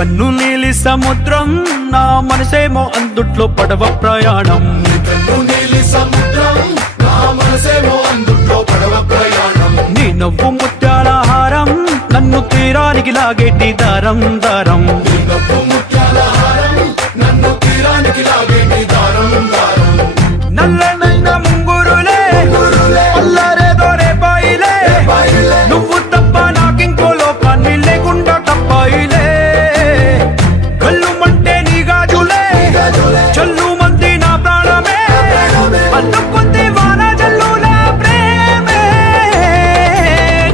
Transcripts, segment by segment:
కన్ను నీలి సముద్రం నా మనసేమో అందుట్లో పడవ ప్రయాణం. నీ కన్ను నీలి సముద్రం నా మనసేమో అందుట్లో పడవ ప్రయాణం. నీ నవ్వు ముత్యాల హారం నన్ను తీరానికి లాగేటి దారం దారం. నీ నవ్వు ముత్యాల హారం నన్ను తీరానికి లాగేటి దారం దారం. నల్లనైన ముంగురులే అల్లారేదో రేపాయిలే, నువ్వు తప్ప నాకింకో లోకాన్ని లేకుండా తప్పాయిలే. కళ్ళు మంటే నీ గాజులే చల్లు మంది నా ప్రాణమే, అల్లుకుంది వాన జల్లుల ప్రేమే.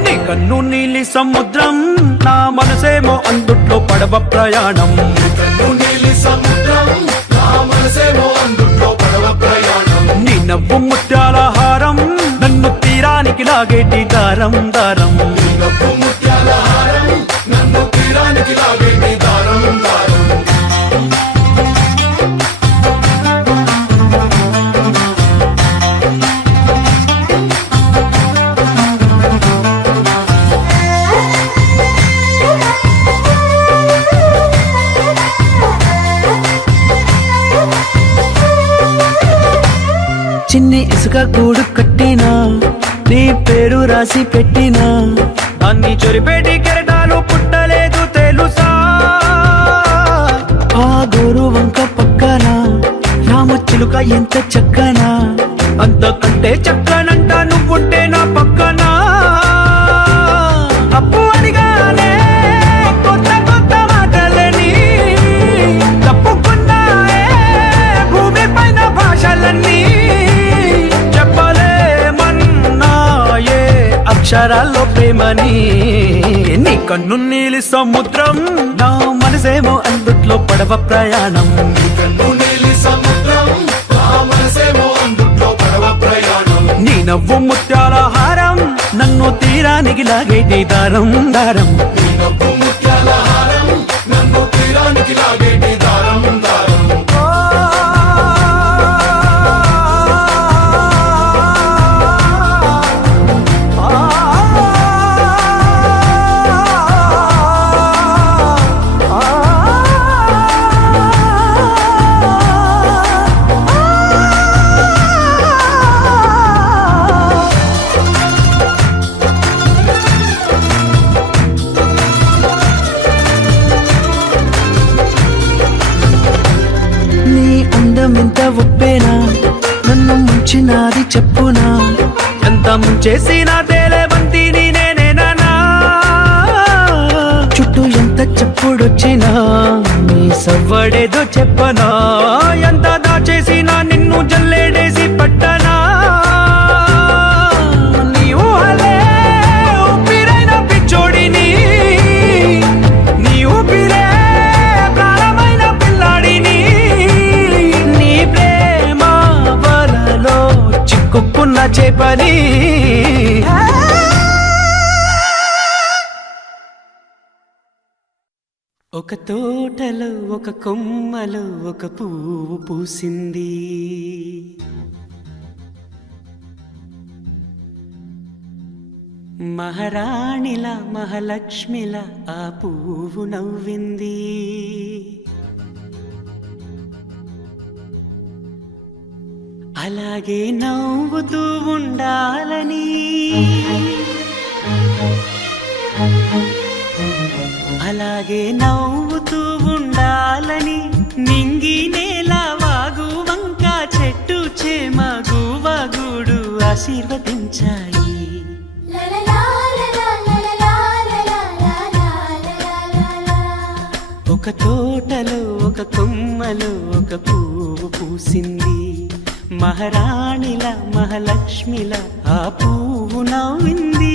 నీ కన్ను నీలి సముద్రం నా మనసేమో అందుట్లో పడవ ప్రయాణం. నీ కన్ను నీలి సముద్రం నా మనసేమో అందుట్లో పడవ ప్రయాణం. నీ నవ్వు ముత్యాల హారం నన్ను తీరానికి లాగేటి దారం దారం. నీ నవ్వు ముత్యాల హారం నన్ను తీరానికి లాగేటి దారం దారం. చిన్ని ఇసుక గూడు కట్టినా నీ పేరు రాసి పెట్టినా, దాన్ని చొరిపేటి కెరటాలు పుట్టలేదు తెలుసా. ఆ గోరు వంక పక్కన రామచిలుక ఎంత చక్కనా, అంతకంటే చక్కనంట నువ్వుంటే నా పక్కన. అప్పు అడిగానే కొత్త కొత్త మాటలని, తప్పుకున్నాయే భూమి పైన భాషలన్నీ, చెప్పలేమన్నాయే అక్షరాల్లో ప్రేమని. నీ కన్ను నీలి సముద్రం నా మనసేమో అందుట్లో పడవ ప్రయాణం. నీ కన్ను నీలి సముద్రం నా మనసేమో అందుట్లో పడవ ప్రయాణం. నీ నవ్వు ముత్యాల హారం నన్ను తీరానికి లాగేటి దారం దారం. నీ నవ్వు ముత్యాల హారం నన్ను తీరానికి లాగేటి దారం దారం. ఎంత ఒప్పేనా నన్ను ముంచినాది చెప్పునా, ఎంత ముంచేసినా తేలేవంతిని నేనేనా. చుట్టూ ఎంత చెప్పుడొచ్చినా నీ సవ్వడేదో చెప్పనా, ఎంత దాచేసినా నిన్ను జల్లేడేసి పట్టనా. నీ ఊహలే ఊపిరైన పిచ్చోడిని, నీ ఊపిరే ప్రాణమైన పిల్లాడిని. నీ ప్రేమ వలలో చిక్కుకున్న చేపని. ఒక తోటలో ఒక కొమ్మలో ఒక పువ్వు పూసింది, మహారాణిలా మహాలక్ష్మిలా ఆ పువ్వు నవ్వింది. అలాగే నవ్వుతూ ఉండాలని, అలాగే నవ్వుతూ ఉండాలని నింగి నేల వాగు వంక చెట్టు చేమ గువగూడు ఆశీర్వదించాయి. ఒక తోటలో ఒక కొమ్మలో ఒక పువ్వు పూసింది, మహారాణిలా మహాలక్ష్మిలా ఆ పువ్వు నవ్వింది.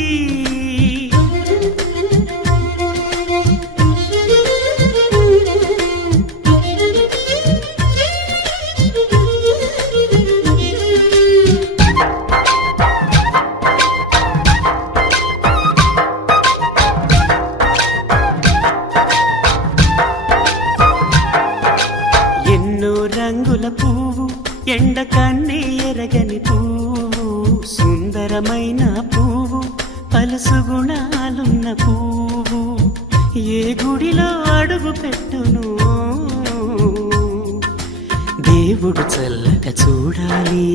ఎన్నో రంగుల పువ్వు ఎండ కన్నే ఎరగని పువ్వు, సుందరమైన పువ్వు పలుసు గుణాలున్న పువ్వు, ఏ గుడిలో అడుగు పెట్టును దేవుడు చల్లగా చూడాలి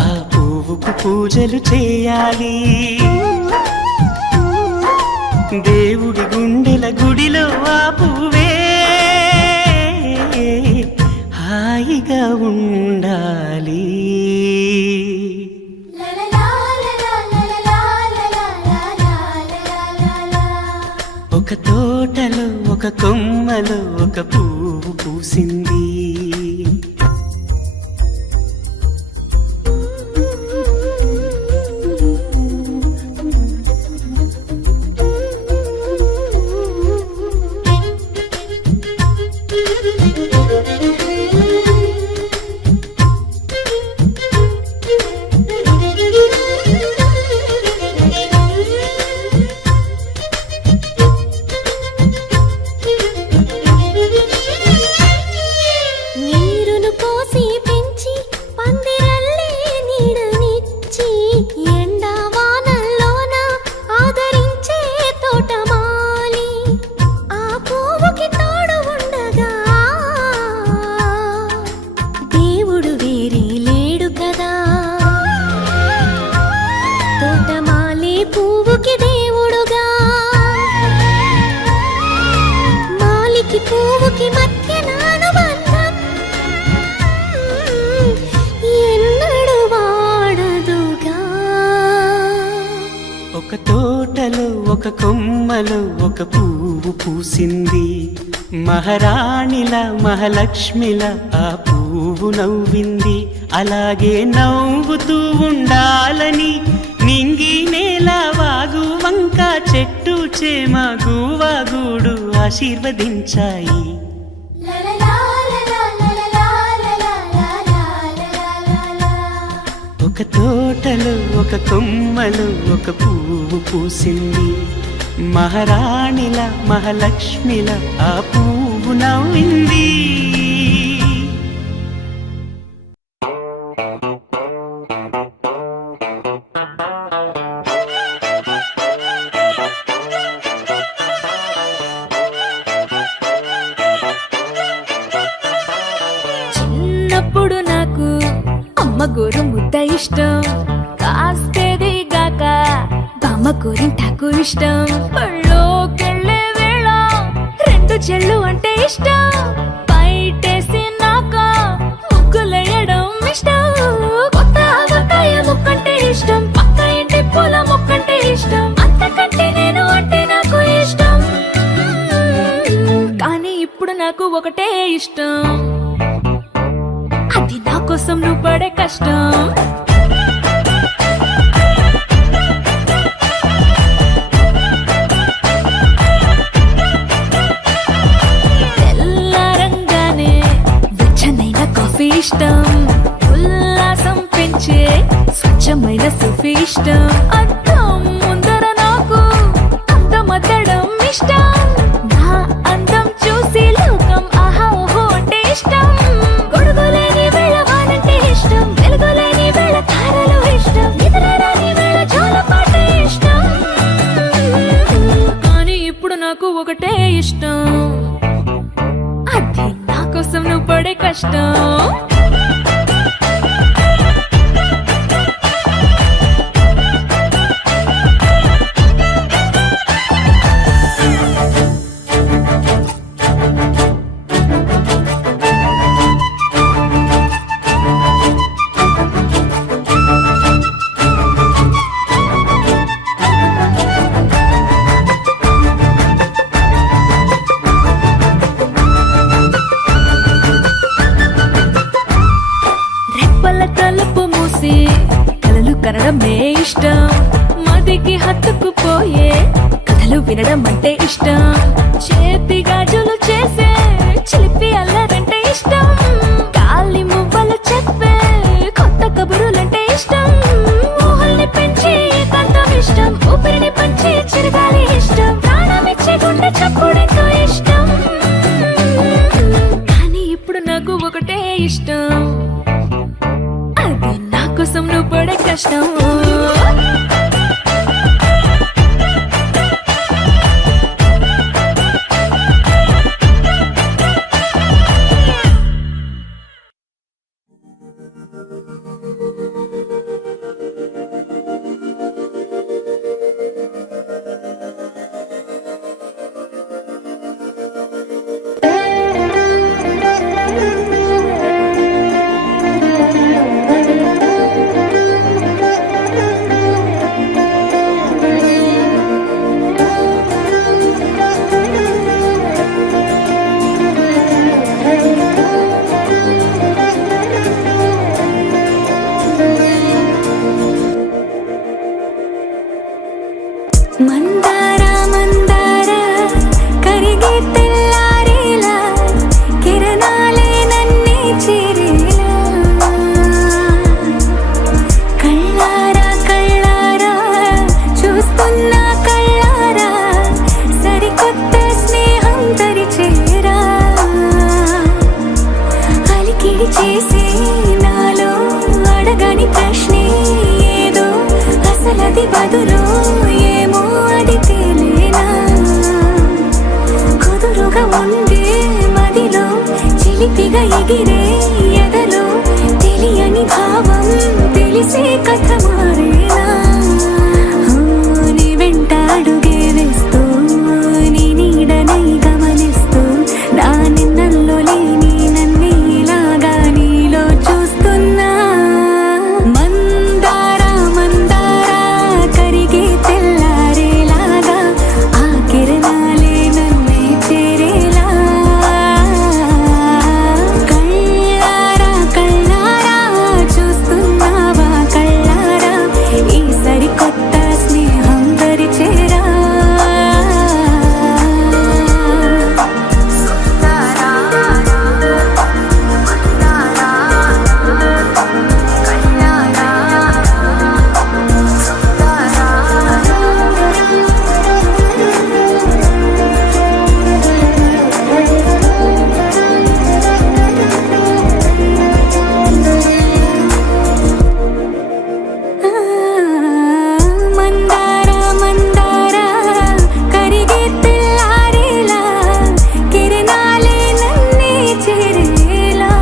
ఆ పువ్వుకు పూజలు చేయాలి దేవుడి గుండెల గుడిలో ఆ పువ్వే హాయిగా ఉండాలి ఒక తోటలో ఒక కొమ్మలో ఒక పువ్వు పూసింది పువ్వుకి మధ్య నానుబంధం ఎన్నడు వాడదుగా ఒక తోటలో ఒక కొమ్మలో ఒక పువ్వు పూసింది మహారాణిలా మహాలక్ష్మిలా ఆ పువ్వు నవ్వింది అలాగే నవ్వుతూ ఉండాలని నింగి నేల వాగు వంక చెట్టు చేమ గూవాగూడు ఆశీర్వదించాయి ఒక తోటలో ఒక కొమ్మలో ఒక పువ్వు పూసింది మహారాణిల మహాలక్ష్మిల ఆ పువ్వు నవ్వింది చిన్నప్పుడు నాకు అమ్మ గోరు ముద్ద ఇష్టం కాస్తేది గాక బామ్మ గోరింటాకు ఇష్టం పళ్ళోకెళ్ళే వేళ రెండు చెళ్ళు అంటే ఇష్టం బయటేసి నాక ముగ్గులేయడం ఇష్టం కొత్త ఆవకాయ ముక్కంటే ఇష్టం పక్క ఇంటి పూల మొక్కంటే ఇష్టం అంతకంటే నేను అంటే నాకు ఇష్టం కానీ ఇప్పుడు నాకు ఒకటే ఇష్టం అది నా కోసం నువ్వు పడే కష్టం తెల్లారంగానే వెచ్చనైన కాఫీ ఇష్టం ఉల్లాసం పెంచే స్వచ్ఛమైన సూఫీ ఇష్టం అద్దం ముందర నాకు అందమద్దడం ఇష్టం నా అందం చూసి లోకం ఆహా ఓహో అంటే ఇష్టం గొడుగులేని వేళ వానంటే ఇష్టం వెలుగులేని వేళ తారలు ఇష్టం నిద్రరాని వేళ జోలపాట ఇష్టం కానీ ఇప్పుడు నాకు ఒకటే ఇష్టం అది నా కోసం నువ్వు పడే కష్టం తలుపు మూసి కలలు కనడమే ఇష్టం మదికి హత్తుకుపోయే కథలు వినడం అంటే ఇష్టం చేతి గాజులు చేసే చిలిపి అల్లరంటే ఇష్టం గాలి మువ్వలు చెప్పే కొత్త కబురులంటే ఇష్టం ఊహల్ని పెంచి కంతం ఇష్టం ఊపిరిని పంచి చిరగాలి ఇష్టం ప్రాణమిచ్చే గుండె చప్పుడెంతో ఇష్టం కానీ ఇప్పుడు నాకు ఒకటే ఇష్టం అది నా కోసం నువ్వు పడే కష్టం చేసే నాలో అడగని ప్రశ్నే ఏదో అసలది బదులు ఏమో అది తేలేనా కుదురుగా ఉండే మదిలో చిలిపిగా ఎగిరే ఎదలో తెలియని భావం తెలిసే కథ మారేనా నీ వెంట అడుగే వేస్తూ నీ నీడనై గమనిస్తూ నా నిన్నల్లో లేని నన్నే ఇలాగా నీలో చూస్తున్నా మందారా మందారా కరిగే తెల్లారేలాగా ఆ కిరణాలే నన్నే చేరేలా కళ్ళారా కళ్ళారా చూస్తున్నావా కళ్ళారా ఈ సరికొత్త స్నేహం దరిచేరా మందారా మందారా కరిగే తెల్లారేలా కిరణాలే నన్నే చేరేలా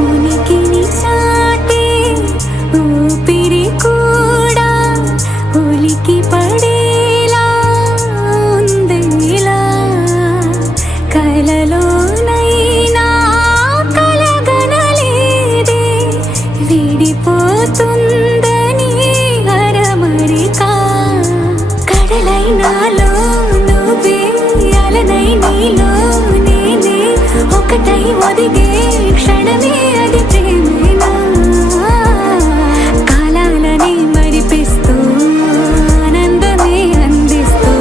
ఉనికిని చాటే ఊపిరి కూడా ఉలికి పడేలా ఉందిలా కలలోనైనా కలగనలేదే విడిపోతుందని అరమరిక కడలై నాలో నువ్వే అలనై నీలో నేనే ఒకటై ఒదిగే క్షణమే అది ప్రేమేనా కాలాలని మరిపిస్తూ ఆనందమే అందిస్తూ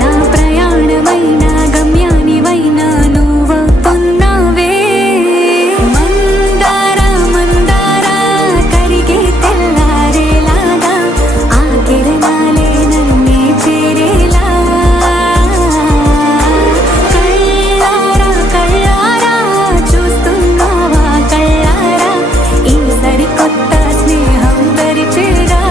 నా ప్రయాణమైన గమ్యానివైనా నువ్వవుతున్నావే మందారా మందారా కరిగే తెల్లారేలాగా ఆ కిరణాలే నన్నే చేరేలా కళ్ళారా కళ్ళారా చూస్తున్నావా కళ్ళారా ఈ సరికొత్త స్నేహం దరిచేరా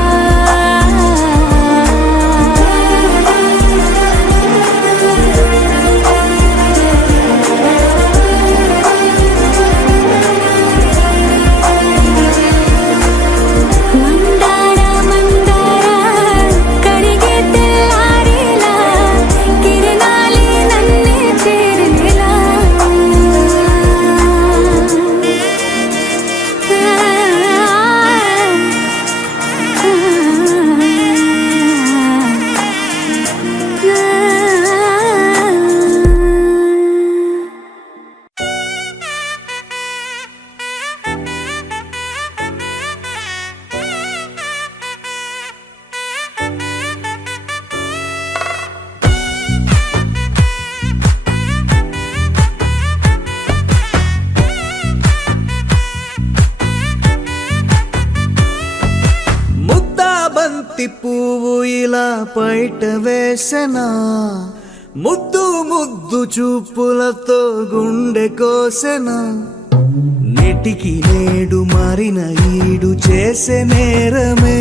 మందారా మందారా కరిగే తెల్లారేలా కిరణాలే నన్నే చేరేలా ముద్దా బంతి పువ్వు ఇలా బయట వేసెనా ముద్దు ముద్దు చూపులతో గుండె కోసెనా నెటికి నేడు మారిన ఈడు చేసే నేరమే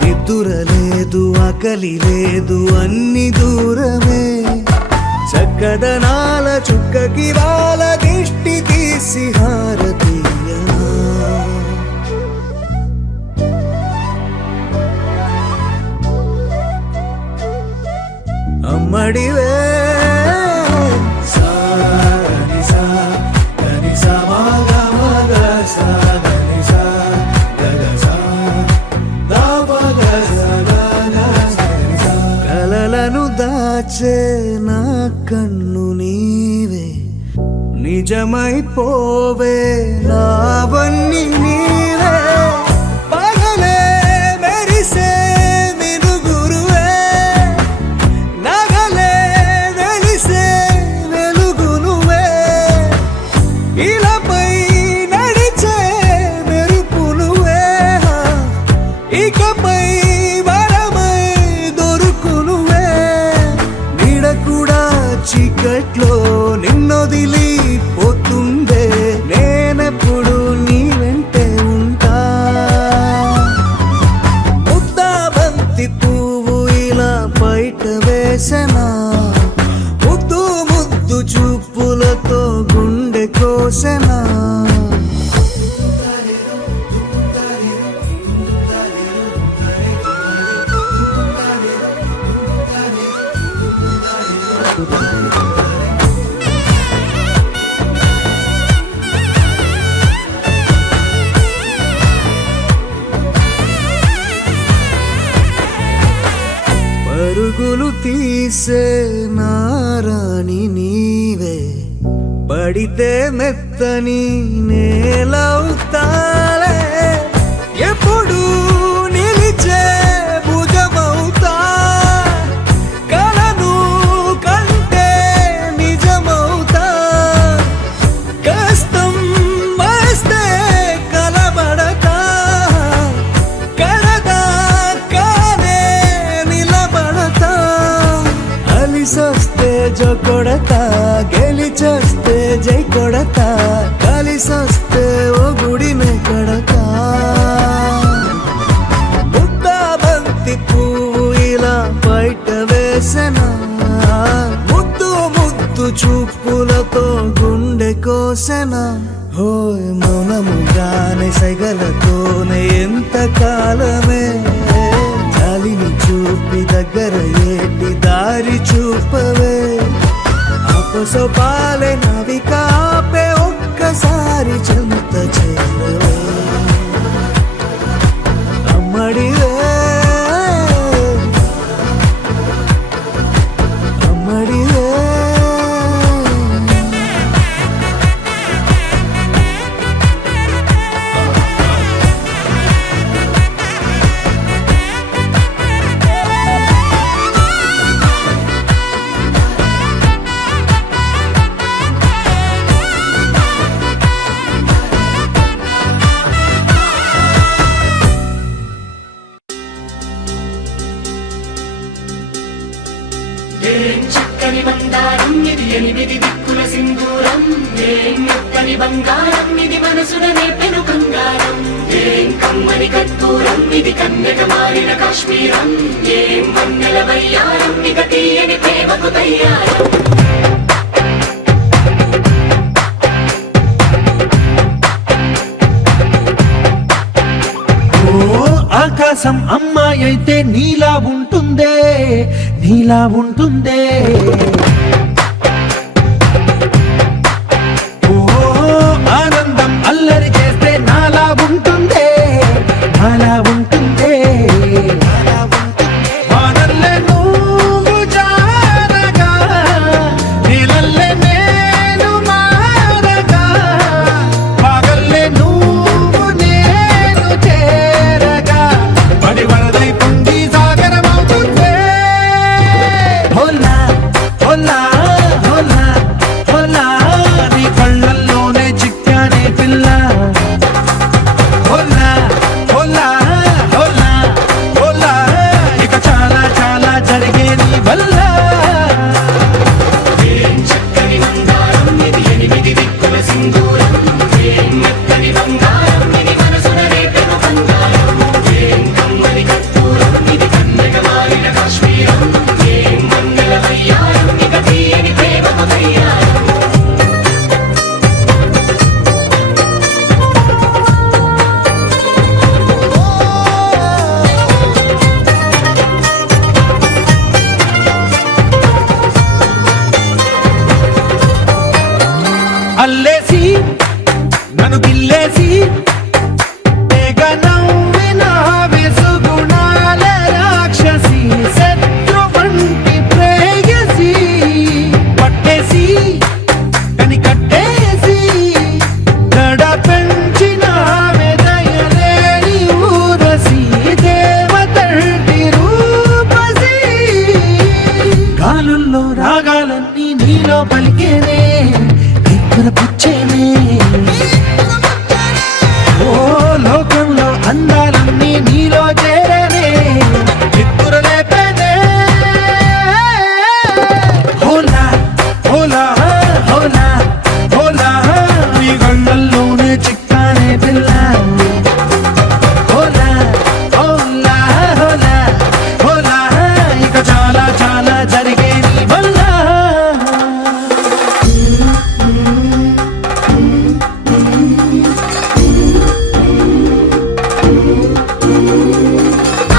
నిద్ర లేదు ఆకలి లేదు అన్ని దూరమే చక్కదనాల చుక్కకి వాళ్ళ దిష్టి తీసి హారతీయనా అమ్మడివే కలలను దా దాచే నా కన్ను నీవే నిజమైపోవే నావన్నీ నీవే పగలే మెరిసే మినుగురువే నగలే వెలిసే వెలుగు నువ్వే ఇలాపై నడిచే మెరుపు నువ్వే ఇకపై వరమై దొరుకు నువ్వే నీడ కూడా చీకట్లో నిన్నొదిలి పోతుందే నేనెప్పుడు నీ వెంటే ఉంటా ముద్దా బంతి పువ్వు ఇలా బయట వేసెనా ముద్దు ముద్దు చూపులతో గుండె కోసెనా పరుగులు తీసే నారాణి నీవే పడితే మెత్తని నేలవుతాలే ఎప్పుడు నిలిచే భుజమవుతా కలను కంటే నిజమవుతా కష్టం వస్తే కలబడతా కడదా కానే నిలబడతా అలిసొస్తే జో కొడతా గెలిచొస్తే జై కొడతా కలిసొస్తే ఓ గుడినే కడతా ముద్దా బంతి పువ్వు ఇలా బయట వేసెనా ముద్దు ముద్దు చూపులతో గుండె కోసెనా హోయ్ మౌనముగానే సైగలతోనే ఎంత కాలమే జాలిని చూపి దగ్గర ఏటి దారి చూపవే అపసోపాలే నవికాపే ఒక్కసారి చెంత చేరవే అమ్మడివే అమ్మడివే ఏం చక్కని మందారం ఇది ఎనిమిది దిక్కుల సింధూరం ఏం మెత్తని బంగారం ఇది మనసున నేపెను బంగారం ఏం కమ్మని కర్పూరం ఇది కన్యక మారిన కాశ్మీరం ఏం వన్నెల వయ్యారం ఇక తీయని ప్రేమకు తయ్యారం ఆకాశం అమ్మాయి అయితే నీలా ఉంటుందే నీలా ఉంటుందే ఓ ఆనందం అల్లరి చేస్తే నాలా ఉంటుందే నాలా ఉంటుందే వానల్లే నువ్వు జారగా నీలల్లే నేను మారగా పగల్లే నువ్వు నేను చేరగా పడి వరదై పొంగి సాగరమవుతుందే హోలా హోలా హోలా హోలా నీ కళ్ళల్లోనే చిక్కానే పిల్ల హోలా హోలా హోలా హోలా ఇక చాలా చాలా జరిగే నీ వల్ల ఏం చక్కని మందారం ఇది ఎనిమిది దిక్కుల సింధూరం ఏం మెత్తని బంగారం ఇది మనసున నేపెను బంగారం ఏం కమ్మని కర్పూరం ఇది కన్యక మారిన కాశ్మీరం ఏం వన్నెల వయ్యారం ఇక తీయని ప్రేమకు తయ్యారం అల్లేసి నన్ను గిల్లేసి తెగ నవ్విన విసుగుణాల రాక్షసి శత్రు వంటి ప్రేయ గాలుల్లో రాగాలన్నీ నీలో పలికేనే నిప్పుర పుచ్చేనే ఓ లోకంలో అందాలన్నీ నీలో చేరేనే నిప్పుర లేపేనే హోలా హోలా హోలా హోలా నీ గంగల్లోనే చిక్కానే పిల్ల హోలా హోలా హోలా హోలా ఇక చాలా చాలా జరిగే నీ వల్ల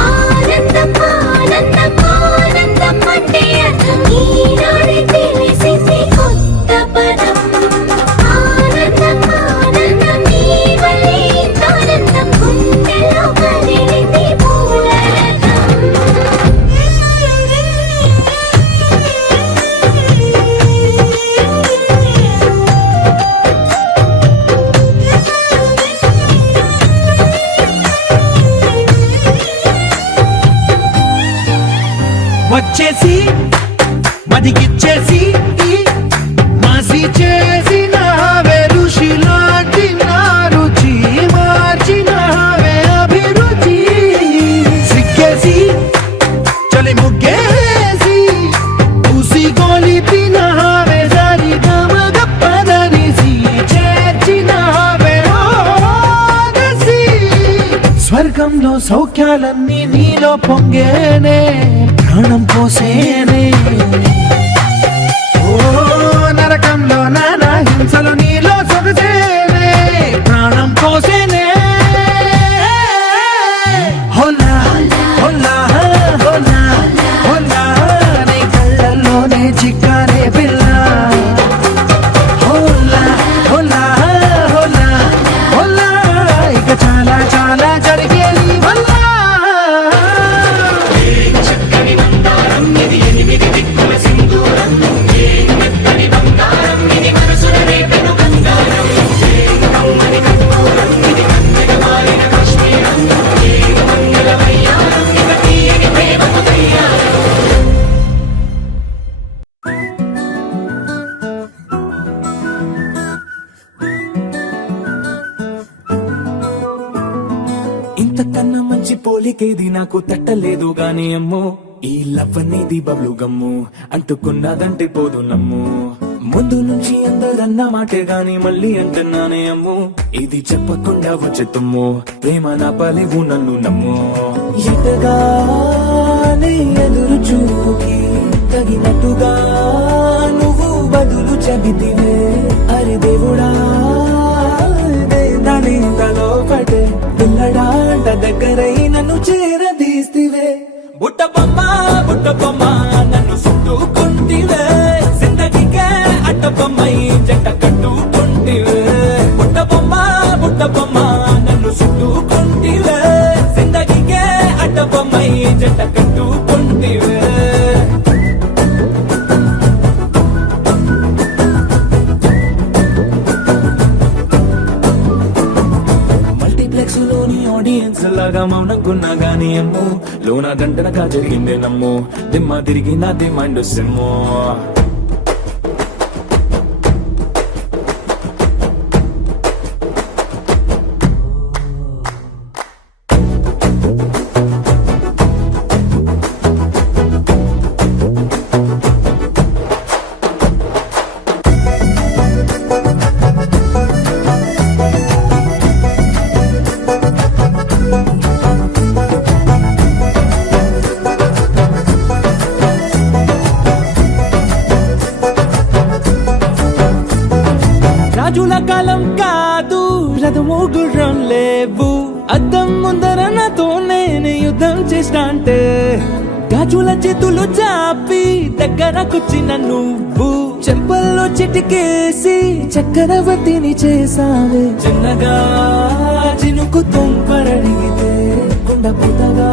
ఆనందం ఆనందం ఆనందం అంటే అర్థం ఈనాడే తెలిసింది కొత్త పదం ఆనందం ఆనందం నీ వల్లే ఆనందం గుండెలో కదిలింది వచ్చేసి మదిగిచ్చేసి మాసి చేసిన ఋషిలాంటి నా రుచి మార్చినవే అభిరుచి సిక్కేసి చలి ముగ్గేసి పూసి గోలిపినవే సరి గమగప్పదనిసి చేర్చినవే ఓదసి స్వర్గంలో సౌఖ్యాలన్నీ నీలో పొంగేనే ప్రాణం పోసేనే ఓ నరకంలో నానా హింసలు నీలో సొగసేనే ప్రాణం పోసేనే హోలా హోలా హోలా హోలా నీ కళ్ళల్లోనే చిక్కానే పిల్ల హోలా హోలా హోలా హోలా ఇక చాలా చాలా జరిగే నీ వల్ల చక్కని మందారం ఇది ఎనిమిది దిక్కుల సింధూరం ఏం మెత్తని బంగారం ఇది మనసున రేపెను బంగారం ఏం కమ్మని కర్పూరం ఇది కన్నెగ మారిన కాశ్మీరం ఏం మంగళ వయ్యారం ఇక తీయని ప్రేమకు తయ్యారం ఇంతకన్నా మంచి పోలికేది నాకు తట్టలేదు గాని అమ్మో ఈ లవ్ అనేది బబ్లు గమ్ము అంటుకున్నదంటే పోదు నమ్ము ముందు నుంచి అందరన్న మాటే గాని మళ్ళీ అంటున్నానే అమ్ము ఇది చెప్పకుండా వచ్చే తుమ్ము ప్రేమ నా పలివు నన్ను నమ్ము ఎటగానే ఎదురు చూపుకి తగినట్టుగా నువ్వు బదులు చెబితివే అరే దేవుడా దాని తలో పడే పిల్లడాంట దగ్గరై నన్ను చేరదీస్తివే బుట్ట బొమ్మ నన్ను చుట్టుకుంటివే జిందగీకే అట్ట బొమ్మై జంట కట్టుకుంటివే బుట్ట బొమ్మ నన్ను చుట్టుకుంటివే జిందగీకే అట్ట బొమ్మై జంట కట్టుకుంటివే మల్టీప్లెక్స్ లోని ఆడియన్స్ లాగా మౌనంకున్నా గానీ అమ్ము లోన గంటనగా జరిగిందే నమ్ము దిమ్మ తిరిగి నాది మైండ్ సిమ్ము రాజుల కాలం కాదు రథము గుర్రం లేవు అద్దం ముందర నాతో నేను యుద్ధం చేస్తా అంటే గాజుల చేతులు చాపి దగ్గరకొచ్చిన నువ్వు చెంపల్లో చిటికేసి చక్రవర్తిని చేసావే చిన్నగా చినుకు తుంపరడిగితే కొండ పుతగా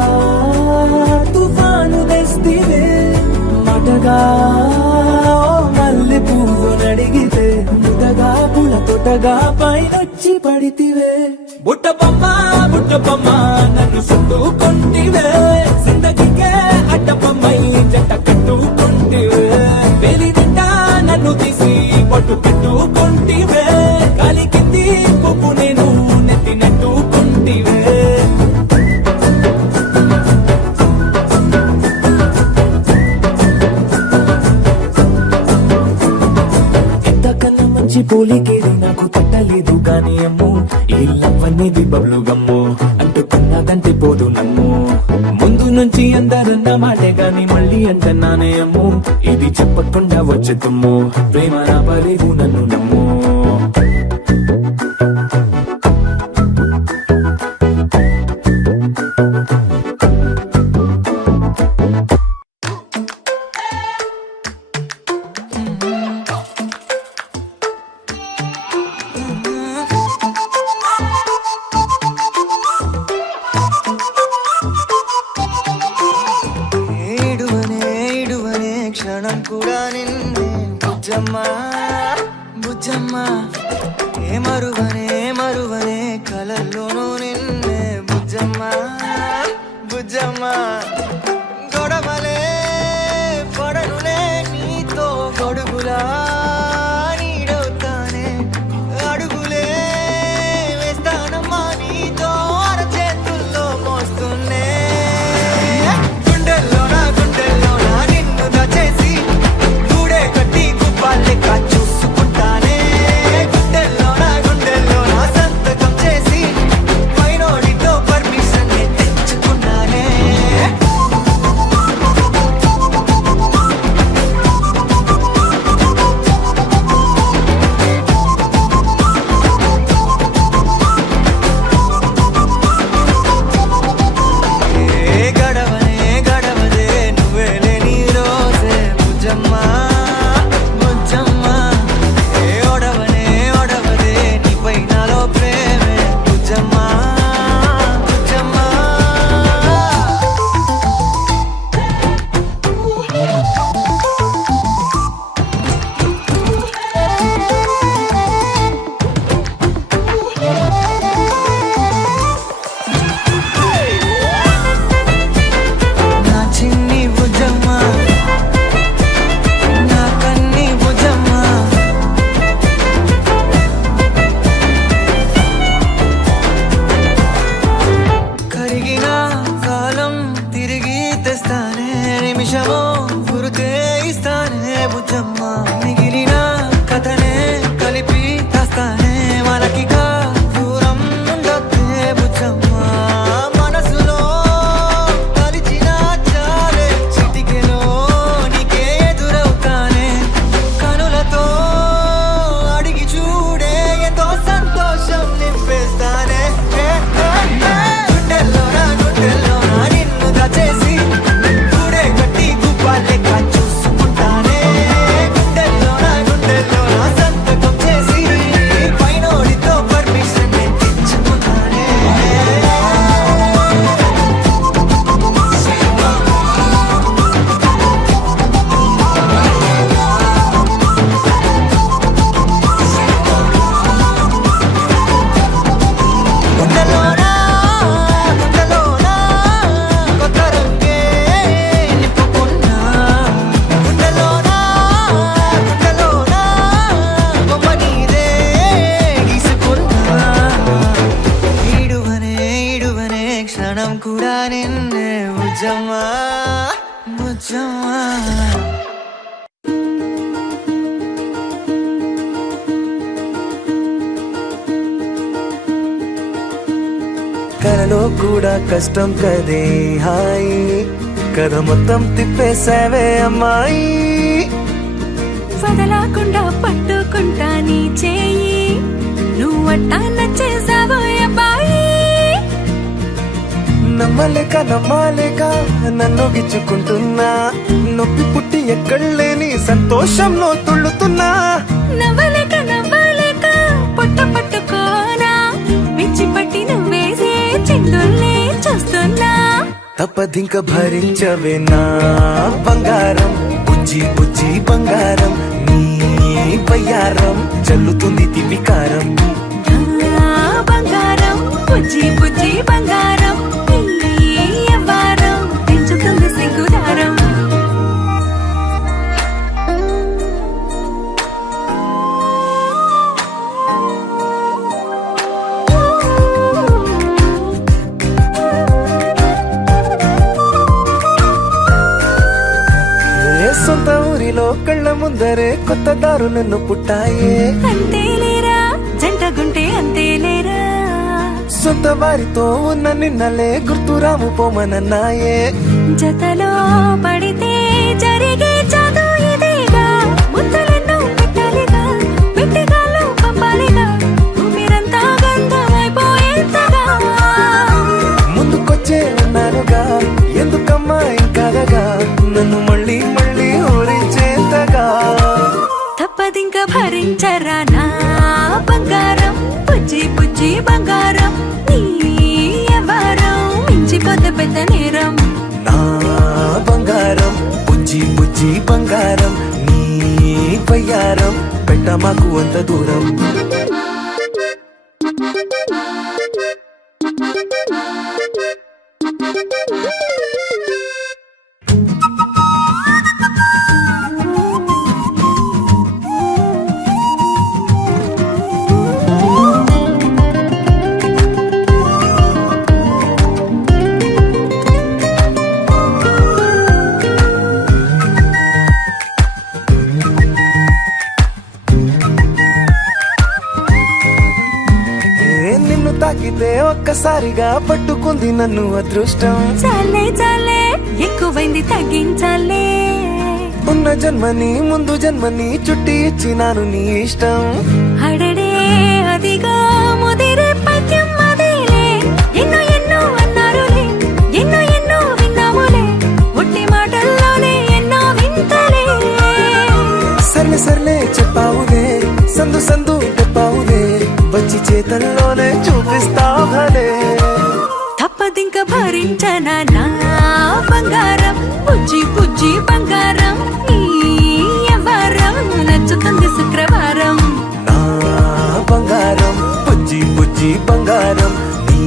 తుఫాను తెస్తివే మాటగా మల్లె పువ్వు నడిగితే ముద్దగా పుల తొటగా పైనొచ్చి పడితివే బుట్ట బొమ్మ నన్ను చుట్టుకుంటివే జిందగీకే మంటపమై జంట కట్టుకుంటివే వేలి నిండా నన్ను తీసి పట్టు పెట్టుకుంటివే గాలి కింది పువ్వు నేను నెట్టినట్టుకుంటివే ఎంతకన్నా మంచి పోలికేది నాకు తట్టలేదు గాని అమ్మో ఈ లవ్ అనేది బబ్లు గమ్ము అంటుకున్నదంటే పోదు నమ్ము ముందు నుంచి అందరన్న మాటే గాని మళ్ళీ అంటున్నానే అమ్ము ఇది చెప్పకుండా వచ్చే తుమ్ము ప్రేమ రాబలేదు నన్ను నమ్ము ఏడువనే క్షణం కూడా నిన్నే బుజ్జమ్మా బుజ్జమ్మా ఏ మరువనే కలల్లోనూ నిన్నే బుజ్జమ్మా బుజ్జమ్మా గొడవలే పడనులే నీతో గొడుగులా నీడవుతానే అడుగులే వేస్తానమ్మా నీతో అరచేతుల్లో మోస్తున్నే గుండెల్లోనా నిన్ను దాచేసి గూడే కట్టి గుప్పాలెక్క చూసుకుంటానే గుండెల్లోనా సంతకం చేసి పైనోడితో పర్మిషన్ తెచ్చుకున్నానే గడవదే నువ్వే లేని రోజే బుజ్జమ్మా బుజ్జమ్మా ఏ ఒడవదే నీపై నాలో ప్రేమే బుజ్జమ్మా బుజ్జమ్మా నా చిన్ని బుజ్జమ్మా నా కన్ని బుజ్జమ్మా కరిగిన కాలం తిరిగి తెస్తానే నిమిషమో గురుతే ఇస్తానే బుజ్జమ్మా మిగిలిన కథనే కలిపి కాస్తానే మనకిగా దూరం ఉండొద్దే బుజ్జమ్మా మనసులో కలిచిన చాలే చిటికెలో నీకే ఎదురవుతానే కనులతో అడిగి చూడే ఎంతో సంతోషం నింపేస్తానే గుండెల్లోనా నిన్ను దాచేసి గూడే కట్టి గుప్పాలెక్క చూసుకుంటానే గుండెల్లోనా సంతకం చేసి పైనోడితో పర్మిషన్ తెచ్చుకున్నానే గుండెలోనా కొత్త రంగే నింపుకున్నా గుండెలోనా బొమ్మ నీదే గీసుకున్నా ఈడువనే క్షణం కూడా నిన్నే బుజ్జమ్మా బుజ్జమ్మా కలలో కూడా కష్టం కదే హాయి కథ మొత్తం తిప్పేసావే అమ్మాయి వదలకుండా పట్టుకుంటా నీ చేయి నువ్వట్టా నచ్చేసావో అబ్బాయి నమ్మలేక నన్ను గిచ్చుకుంటున్నా నొప్పి పుట్టి ఎక్కడలేని సంతోషంలో తుళ్ళుతున్నా నవ్వలేక పొట్ట పట్టుకోనా పిచ్చి పట్టి నువ్వేసే చిందుల్నే చూస్తున్నా తప్పదింక భరించవే నా బంగారం బుజ్జి బంగారం నీ వయ్యారం చల్లుతుంది తివికారం బంగారం బుజ్జి బంగారం నీ యవ్వారం పెంచుతుంది సిగ్గుదారం అడవిలో కళ్ళ ముందరే కొత్త దారులను పుట్టాయే అంతేలేరా జంటగుంటే అంతేలేరా సొంత వారితో ఉన్న నిన్నలే గుర్తురాము పోమనన్నాయే జతలో పడితే జరిగే జాదు ఇదేగా ముద్దలెన్నో పెట్టాలిగా పెట్టిగాల్లో పంపాలిగా ఊపిరంతా గంధమైపోయేంతగా ముందుకొచ్చే ఉన్నానుగా ఎందుకమ్మా ఇంకాగా నన్ను మళ్ళీ మళ్ళీ ఊరించేంతగా తప్పదింక భరించరా నా బంగారం పుజ్జి పుజ్జి బంగారం నీ ఎవరం మించిపోతే పెద్ద నేరం నా బంగారం బుజ్జి బుజ్జి బంగారం నీ వయ్యారం పెట్ట మాకు అంత దూరం నిన్ను తాకితే ఒక్కసారిగా పట్టుకుంది నన్ను అదృష్టం చాలే చాలే ఎక్కువైంది తగ్గించాలే ఉన్న జన్మని ముందు జన్మని చుట్టి ఇచ్చినాను నీ ఇష్టం అడడే అదిగా ముదిరే పద్యం అదేలే ఎన్నో ఎన్నో అన్నారులే ఎన్నో ఎన్నో విన్నాములే ఒట్టి మాటల్లోనే ఎన్నో వింతలే సర్లే సర్లే చెప్పావులే సందు సందు చెప్పావులే వచ్చి చేతల్లోనే చూపిస్తావులే తప్పదింక భరించనా నా బంగారం పుజ్జి పుజ్జి బంగారం నీ ఎవరం నచ్చుతుంది శుక్రవారం నా బంగారం బుజ్జి బుజ్జి బంగారం నీ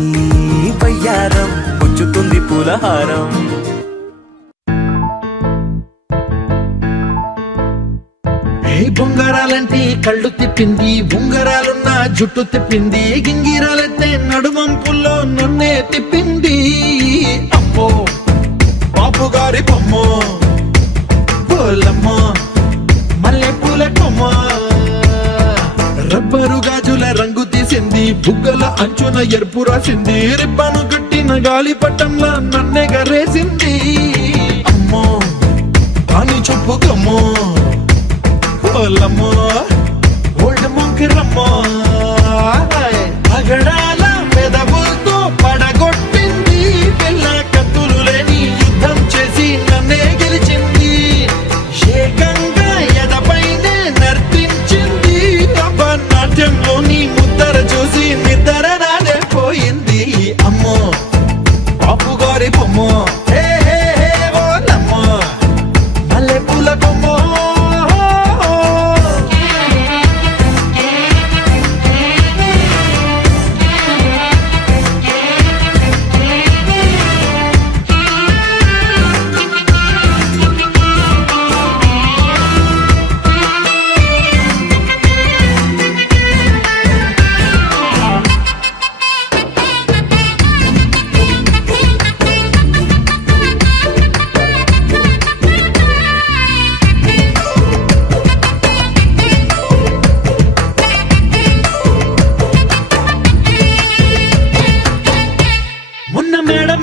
వయ్యారం పుచ్చుతుంది పూలహారం ఏ బొంగరాలంటే కళ్ళు తిప్పింది ఉంగరాలున్న జుట్టు తిప్పింది గింగిరాలంటే నడుమంపుల్లో నన్నే తిప్పింది అమ్మో బాపు గారి బొమ్మ పోలమ్మ మల్లె పూల కొమ్మ రబ్బరు గాజుల రంగు తీసింది బుగ్గల అంచున ఎరుపు రాసింది రిబ్బను కట్టిన గాలి పట్టంలా నన్నే గరేసింది అమ్మో దాని చూపు కమ్మో పోలమ్మో ఓల్డ్ మొంకిరమ్మో పగడాల పెదవులతో పడగొట్టింది పిల్ల కత్తులు లేని యుద్ధం చేసి నన్నే గెలిచింది ఏకంగా ఎదపైనే నర్తించింది నాట్యంలోని ముద్దర చూసి నిద్ర నాడే పోయింది అమ్మో బాపు గారి బొమ్మ హే హే హే ఓలమ్మ మల్లె పూల కొమ్మ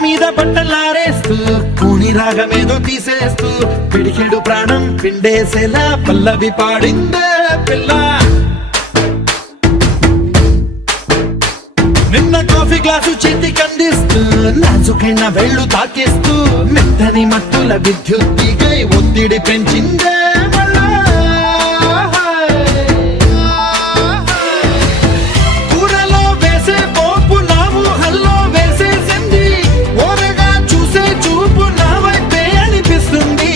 మీద బట్టలారేస్తూ కూని రాగమేదో తీసేస్తూ పిడికెడు ప్రాణం పిండేసేలా పల్లవి పాడిందే పిల్ల నిన్న కాఫీ గ్లాసు చేతి కందిస్తూ నాజుకైన వెళ్ళు తాకిస్తూ మెత్తని మత్తుల విద్యుత్తికై ఒత్తిడి పెంచిందే మళ్ళా కూరలో వేసే పోపు నా ఊహల్లో వేసేసింది ఓరగా చూసే చూపు నా వైపే అనిపిస్తుంది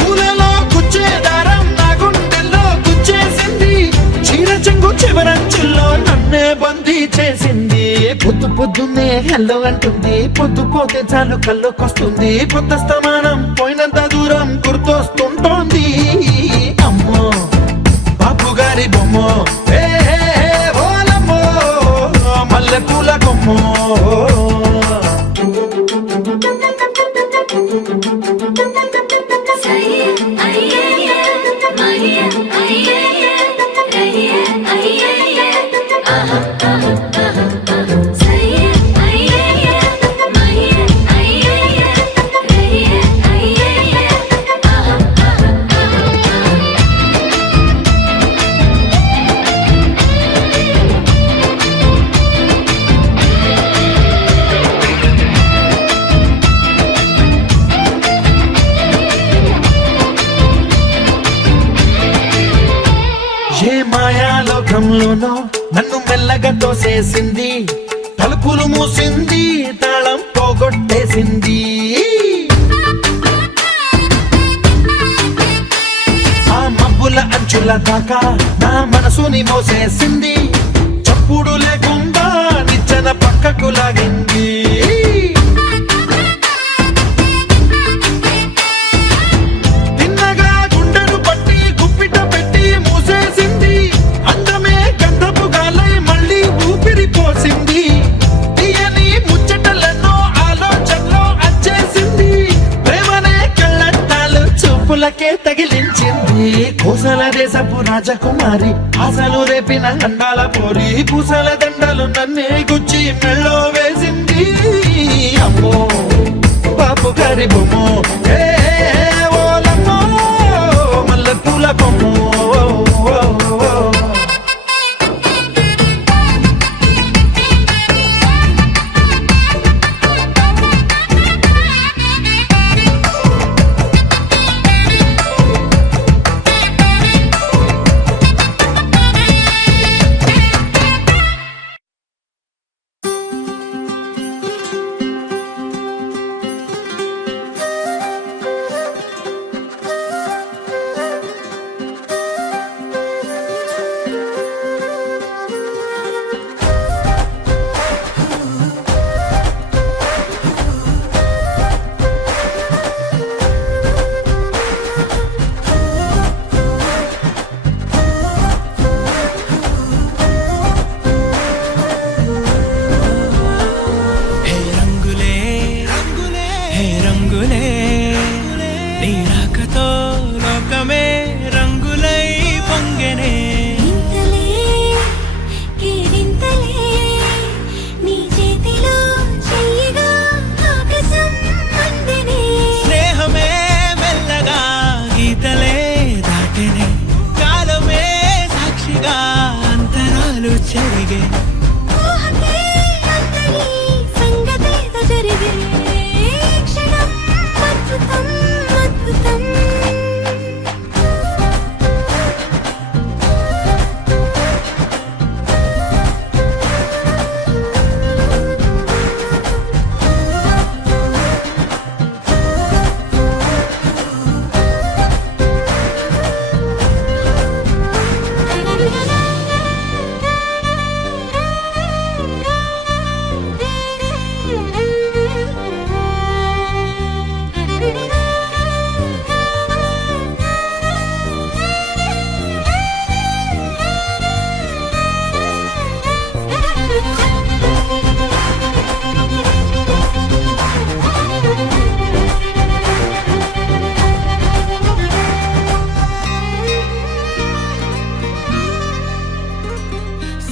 పూలలో గుచ్చే దారం నా గుండెల్లో గుచ్చేసింది చీర చెంగు చివరంచుల్లో నన్నే బందీ చేసింది పొద్దు పొద్దున్నే హెల్లో అంటుంది పొద్దు పోతే చాలు కళ్ళొకొస్తుంది పొద్దు స్తమానం పోయినంత దూరం గుర్తొస్తుంటోంది అమ్మో బాపు గారి బొమ్మ ఏ ఓలమ్మో మల్లె పూల కొమ్మో Say it, లోకంలోనో నన్ను మెల్లగా తోసేసింది, తలుపులు మూసింది, తాళం పోగొట్టేసింది. ఆ మబ్బుల అంచుల దాకా నా మనసుని మోసేసింది, చప్పుడు లేకుండా నిచ్చెన పక్కకు లాగింది. తిన్నగా గుండెను పట్టి గుప్పిట పెట్టి మూసేసింది, అందమే గంధపు గాలై మళ్ళీ ఊపిరి పోసింది. తీయని ముచ్చటలెన్నో ఆలోచనలో అచ్చేసింది, ప్రేమనే కళ్ళట్టాలు చూపులకే తగిలించింది. కోసల దేశపు రాజకుమారి ఆశలు రేపిన అండాల పోరి, పూసల దండలు నన్నే గుచ్చి మెళ్ళో వేసింది. అమ్మో బాపు గారి బొమ్మో, ఏ ఓలమ్మో మల్లె పూల బొమ్మో.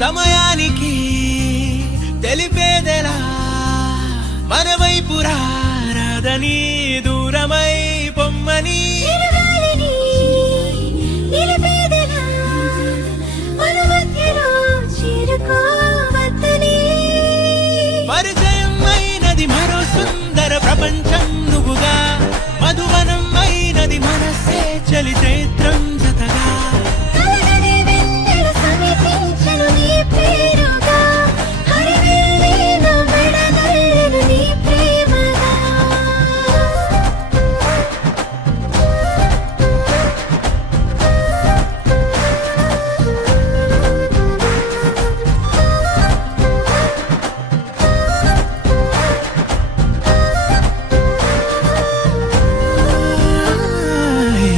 సమయానికి తెలిపేదెలా, మన వైపు రాదని దూరమై పొమ్మని. పరిచయం అయినది మరో సుందర ప్రపంచం నువ్వుగా, మధువనం అయినది మనసే చలి చైత్రం జతగా.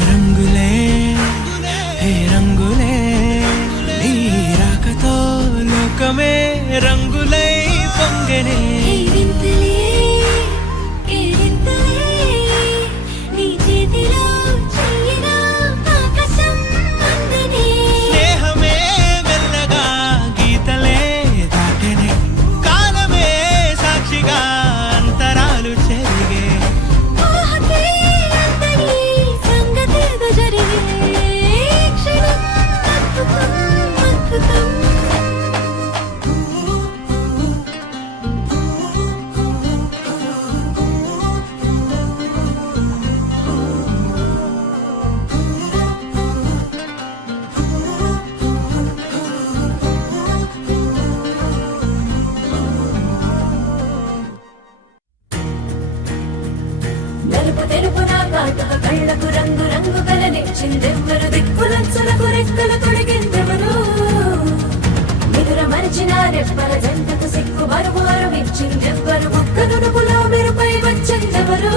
రంగులే తెచ్చిందెవ్వరు దిక్కులంచులకు రెక్కలు తొడిగిందెవరు నిదుర మరిచిన రెప్పల జంటకు సిక్కు మరువారు ఇచ్చిందెవ్వరు ఒక్క నునుపులో మెరుపై వచ్చిందెవరు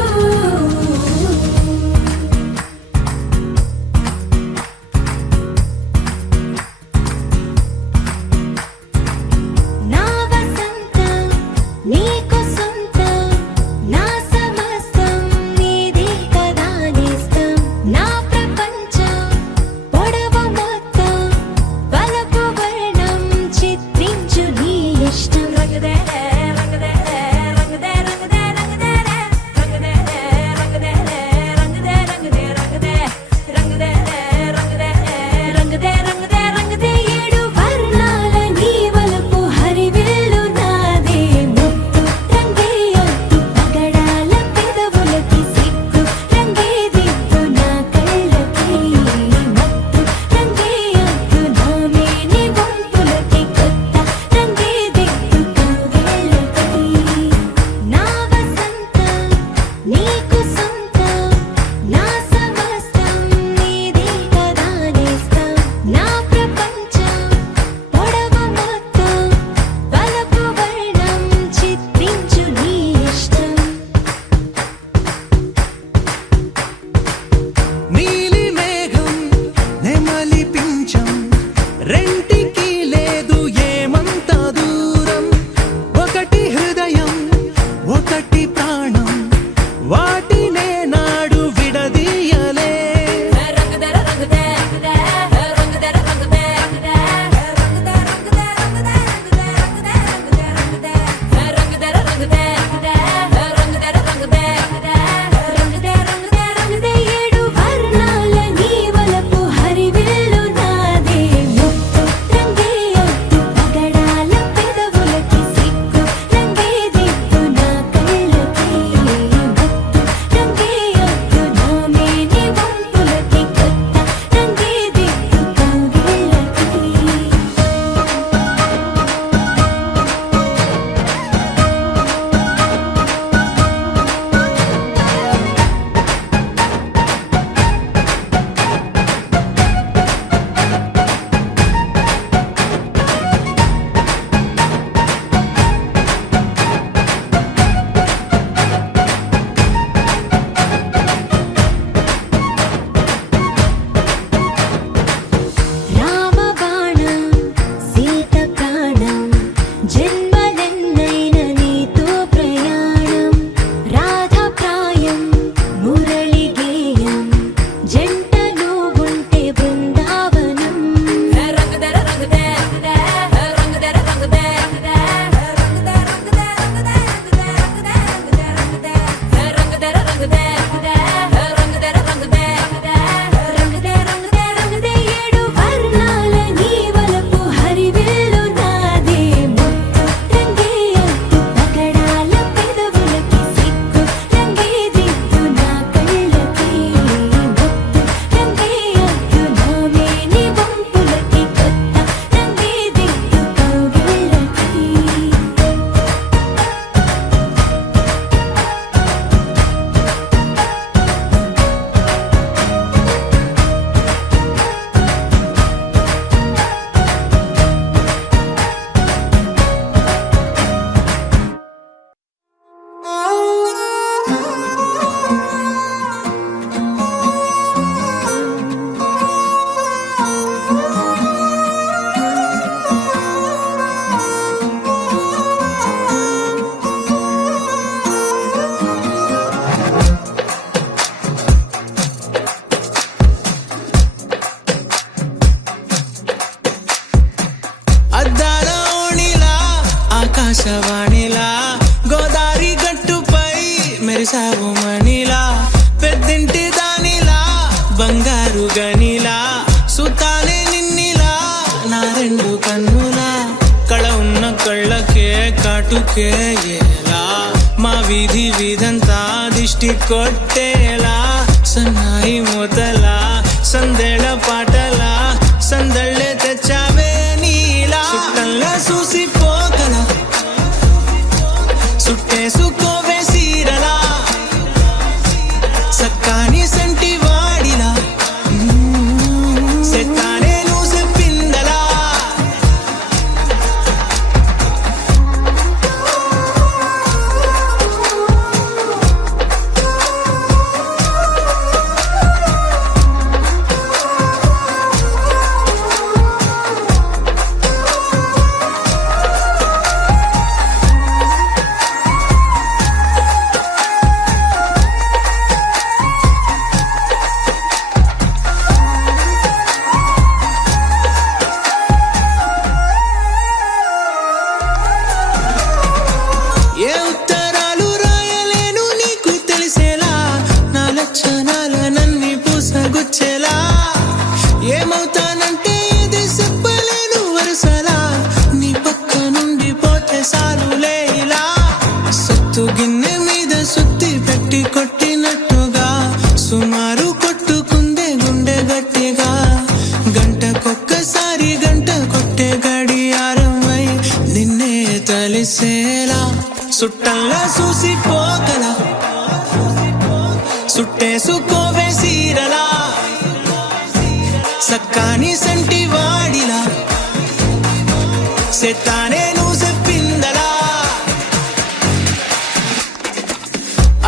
ఆకాశవాణిలా గోదారి గట్టుపై మెరిసావు మణిలా పెద్దింటి దానిలా బంగారు గనిలా సుతానే నిన్నిలా నా రెండు కన్నులా కళ ఉన్న కళ్ళకే కాటుకే ఎలా మా వీధి వీధంతా దిష్టి కొట్టేలా సన్నాయి మూతలా సందేళ పాటలా సందళ్ళే తెచ్చావే నీలా సుట్టల్లా చూసిపోగల సుట్టేసుకోవే సీరలా సక్కాని సంటి వాడిలా సుట్టల్లా చూసిపోగల సుట్టేసుకోవే సీరలా సక్కాని సంటి వాడిలా సెత్తానే నువ్వు చెప్పిందలా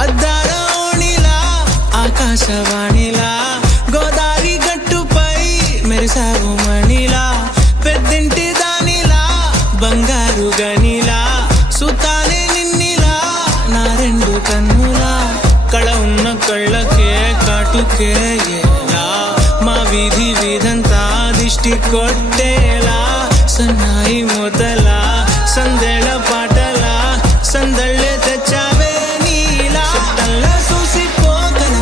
అద్దాల ఓణిలా ఆకాశవాణిలా గోదావరి గట్టుపై మెరిసావు మణిలా పెద్దింటి దానిలా బంగారు గనిలా సుతానే నిన్నిలా నా రెండు కన్నులా కళ ఉన్న కళ్ళకే కాటుకే ఎలా మా వీధి వీధంతా దిష్టి కొట్టేలా సన్నాయి మొదలా సందేళ పాటలా సందళ్ళే తెచ్చావే నీలా సుట్టల్లా చూసిపోగల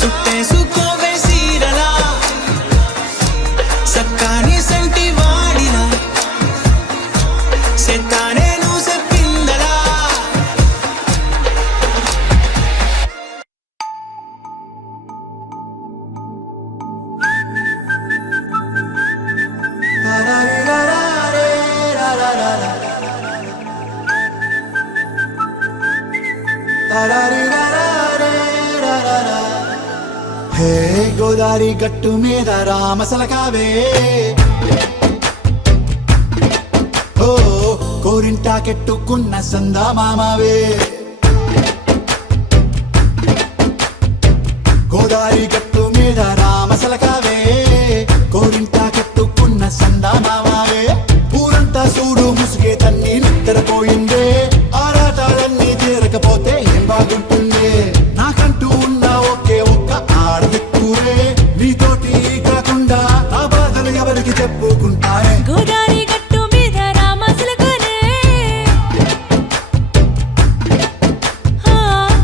సుట్టేసుకోవే సీరలా సక్కాని సంటి వాడిలా సెత్తానే నువ్వు చెప్పిందలా హే గోదారి గట్టు మీద రామసలకావే ఓ కోరింటాకెట్టుకున్న సందా మామావే గోదారి గట్టు మీద రామసలకావే కోరింటాకెట్టుకున్న సందా మామావే ఊరంతా చూడు ముసుగే తన్ని నిద్రపోయిందే ఆరాటాలన్నీ తీరకపోతే ఏం బాగుంటుంది నాకంటూ ఉన్న ఒకే ఒక్క ఆడదిక్కురే నీతోటి కాకుండా నా బాధలు ఎవరికి చెప్పుకుంటానే గోదారి గట్టు మీద రామసులకనే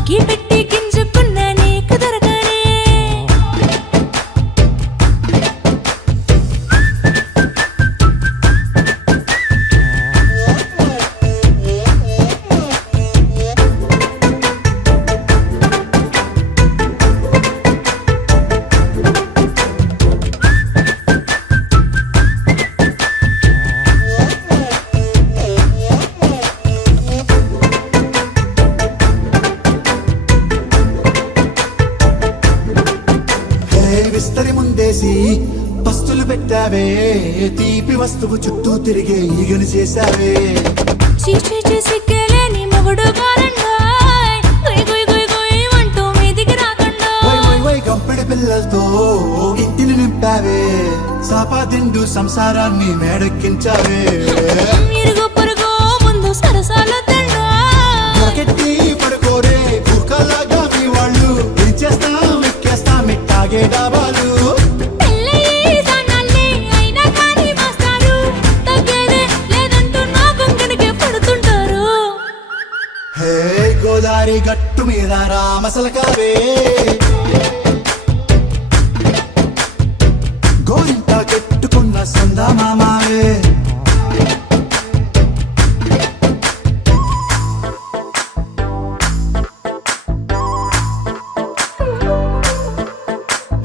కీ పెట్టి గింజుకున్న నీకు దొరకనే హే విస్తరి ముందేసి పస్తులు పెట్టావే తీపి వస్తువు చుట్టూ తిరిగే ఈగను చేశావే చీచీ చేసి కేలేని మొగుడు గారండాయ్ గుయ్ గుయ్ గుయ్ గుయ్ అంటూ మీదికి రాకుండా వై వై వై గంపెడి పిల్లలతో ఇంటిని నింపావే సాపాదిండు సంసారాన్ని మేడెక్కించావే ఇరుగు పొరుగు ముందు సరసాల తండా దొరకెట్టి పడుకోరే కుక్కలాగా మీ వాళ్ళు ఏం చేస్తాం ఎక్కేస్తాం ఇట్టాగే డాబాలు పెళ్ళయి సానాల్ని అయినా కానీ మాస్తారు తగ్గేదే లేదంటూ నా కొంగడికే పడుతుంటారు హే గోదారి గట్టు మీద రామసలకావే గోరింట కెట్టుకున్న సందా మామావే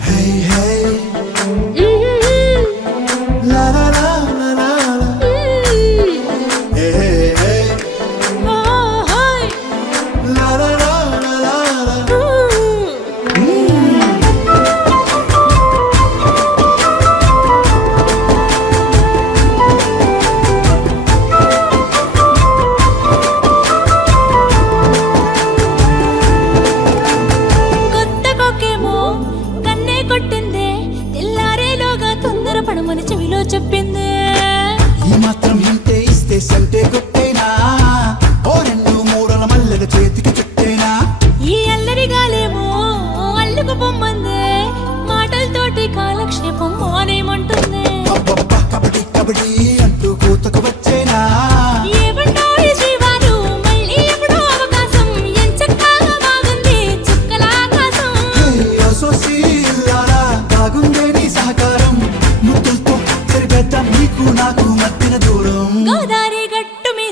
హే హే లా లా లా లా లా లా. హే హే హే లా లా లా లా లా లా. కొత్త కొక్కేమో కన్నే కొట్టిందే తెల్లారేలోగా తొందర పడమని చెవిలో చెప్పిందే ఈ మాత్రం ఇంటే ఇస్తే సంటే కొట్టేనా ఓ రెండు మూరల మల్లెల చేతికి చుట్టేనా ఈ అల్లరిగాలేమో అల్లుకు పొమ్మందే మాటలతోటి కాలక్షేపం మానేమంటుందే అబ్బబ్బా కబడ్డీ కబడ్డీ అంటూ కూతకు వచ్చేనా ఏమంటారు శ్రీవారు మళ్ళీ ఎప్పుడో అవకాశం ఎంచక్కా బాగుంది చుక్కల ఆకాశం హే సోసి ఇల్లారా బాగుందే నీ సహకారం ముద్దులతో సరిపెద్దాం నీకు నాకు మధ్యన దూరం గోదారి గట్టు మీద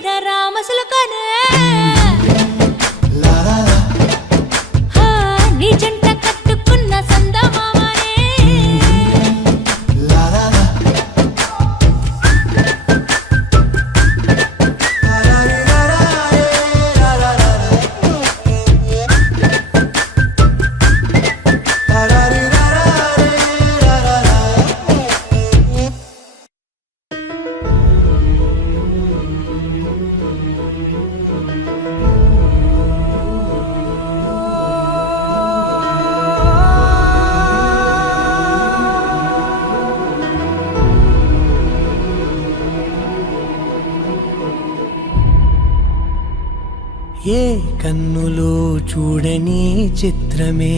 ఏ కన్నులో చూడని చిత్రమే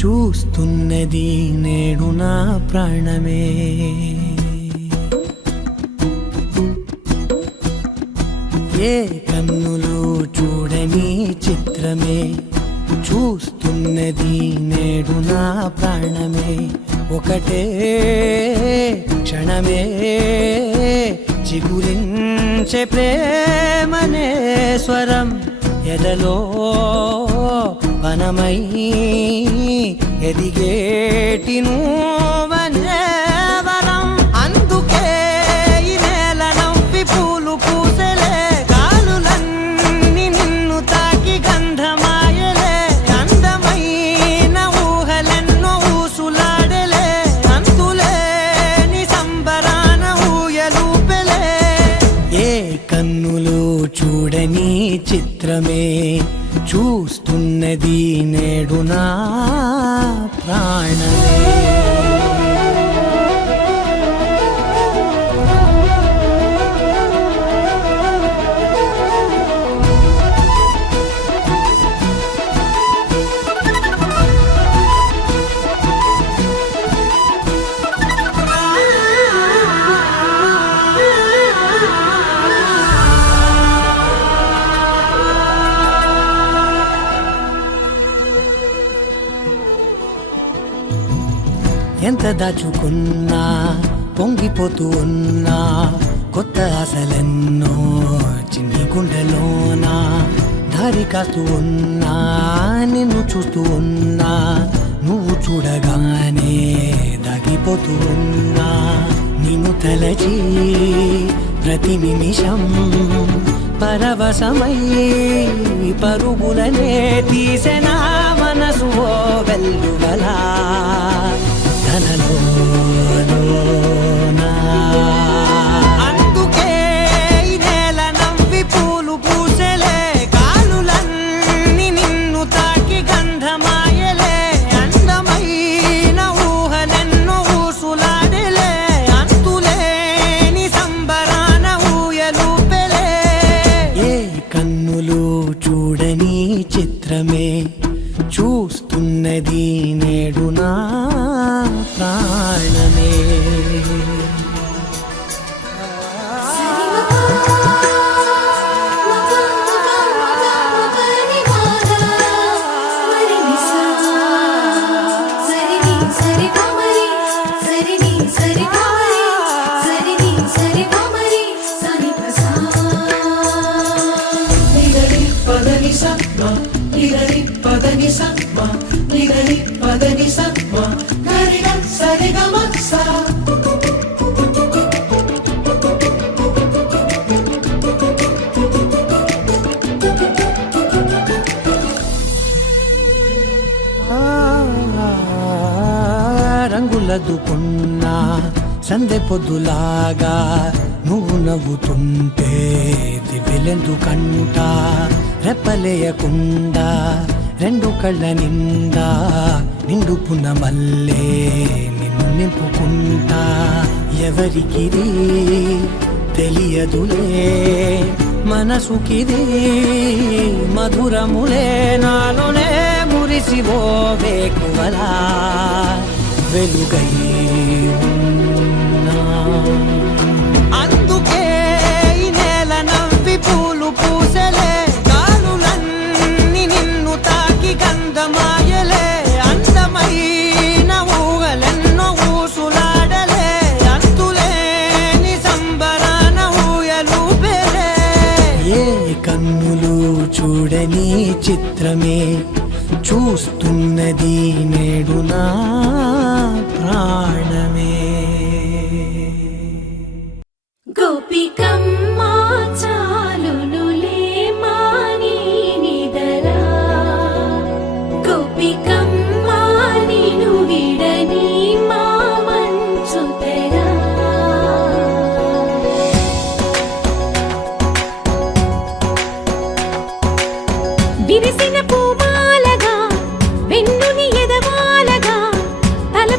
చూస్తున్నది నేడు నా ప్రాణమే. ఏ కన్నులో చూడని చిత్రమే చూస్తున్నది నేడు నా ప్రాణమే. ఒకటే క్షణమే చిగురించే ప్రేమనే స్వరం ఎదలో వనమై ఎదిగేటి నువ్వనే వరం. అందుకే ఈ నేల నవ్వి పూలు పూసలే, గాలులన్నీ నిన్ను తాకి గంధమాయలే. అందమైన ఊహలెన్నో ఊసులాడలే, అంతులేని సంబరాన ఊయలూపెలే. ఏ కన్నులో చూడని చిత్రమే చూస్తున్నది నేడు నా ప్రాణమే. ఎంత దాచుకున్నా పొంగిపోతూ ఉన్నా, కొత్త ఆశలెన్నో చిన్ని గుండెలోనా. దారి కాస్తూ ఉన్నా, నిన్ను చూస్తూ ఉన్నా, నువ్వు చూడగానే దాగిపోతూ ఉన్నా. నిన్ను తలచి ప్రతి నిమిషం పరవశమై పరుగులనే తీసెనా మనసు ఓ వెల్లువలా. అందుకే ఈ నేల నవ్వి పూలు పూసలే, గాలులన్నీ నిన్ను తాకి గంధమాయలే. అందమైన ఊహలెన్నో ఊసులాడలే, అంతులేని సంబరాన ఊయలూపెలే. ఏ కన్నులు చూడని చిత్రమే చూస్తున్నది నేడు నా ప్రాణమే. రంగులదుకున్నా సందె పొద్దులాగా నువ్వు నవ్వుతుంటే దివ్వెలెందుకంట. రెప్పలేయకుండా రెండు కళ్ళ నిండా నిండుకున్న మల్లే నిన్ను నింపుకుంటా. ఎవరికిది తెలియదులే మనసుకిది మధురములే, నాలోనే మురిసివో వేకువలా వెలుగై ఉన్నా. అందుకే ఈ నేల నవ్వి పూలు పూసలే, గాలులన్నీ నిన్ను తాకి గంధమాయలే. అందమైన ఊహలెన్నో ఊసులాడలే, అంతులేని సంబరాన ఊయలూపెలే. ఏ కన్నులు చూడని చిత్రమే చూస్తున్నది నేడు నా ప్రాణమే. గోపికమ్మ చాలునులే మాని నిదరా, గోపికమ్మ నిను విడని మా మంచు తెరా. విరిసిన పూమాలగా వెన్నుని ఎదవాలగా తల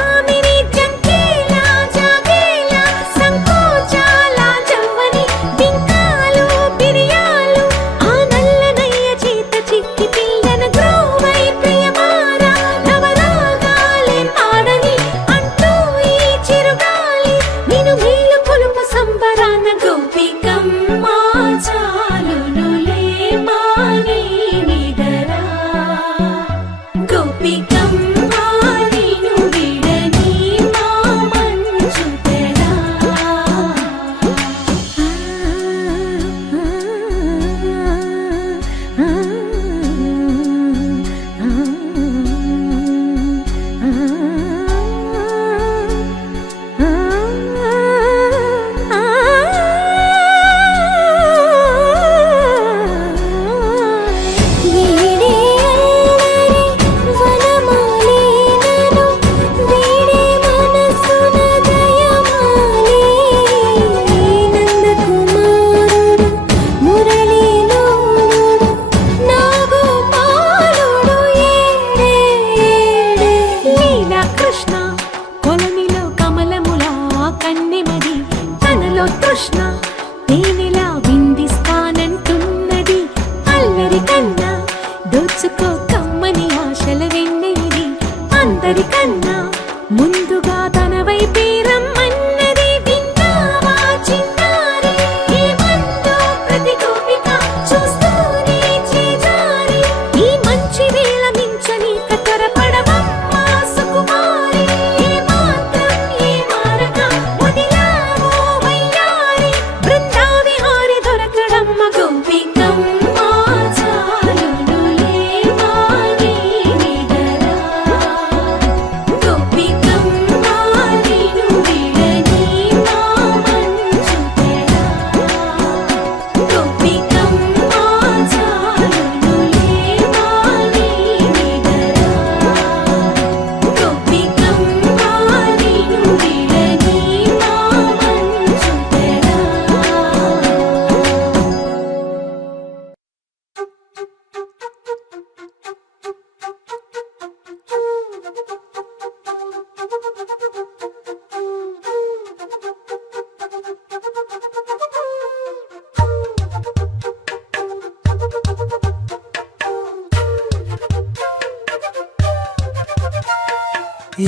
జామిని జంకేలా జాగేలా సంకోచాల జవ్వని బింకాలు బిరియాలు ఆ నల్లనయ్య చేత చిక్కి పిల్లన గ్రోవై ప్రియమారా నవరాగాలే పాడని అంటూ ఈ చిరుగాలి నిన్ను మేలు కొలుపు సంబరాన గోపికమ్మ చాలునులే మాని నిదరా గోపికమ్మ నిన్ను విడని మా మంచు తెరా వీడే అల్లరి వనమాలినను వీడే మనసున దయమాలి నందకుమారుడు మురళీలోనుడు నాగోపాలుడు ఏడే లీలా కృష్ణ కొలనిలో కమలముల కన్నెమది తనలో తృష్ణ తేనెలా విందిస్తానంటున్నది అల్లరి కన్నా దోచుకో కమ్మని ఆశల వెన్నెది అందరికన్నా ముందుగా తన వైపే రమ్మన్నది విన్నావా చిన్నారి ఏమందో ప్రతి గోపిక చూస్తూనే చేజారి ఈ మంచి వేళ మించని కతరపడవమ్మ సుకుమారి ఏ మాత్రం ఏ మారక వదిలావో వయ్యారి బృందావిహారి దొరకడమ్మ గోపికమ్మ చాలునులే మాని నిదరా గోపికమ్మ నిన్ను విడని మా మంచు తెరా గోపికమ్మ చాలునులే మాని నిదరా గోపికమ్మ నిన్ను విడని మా మంచు తెరా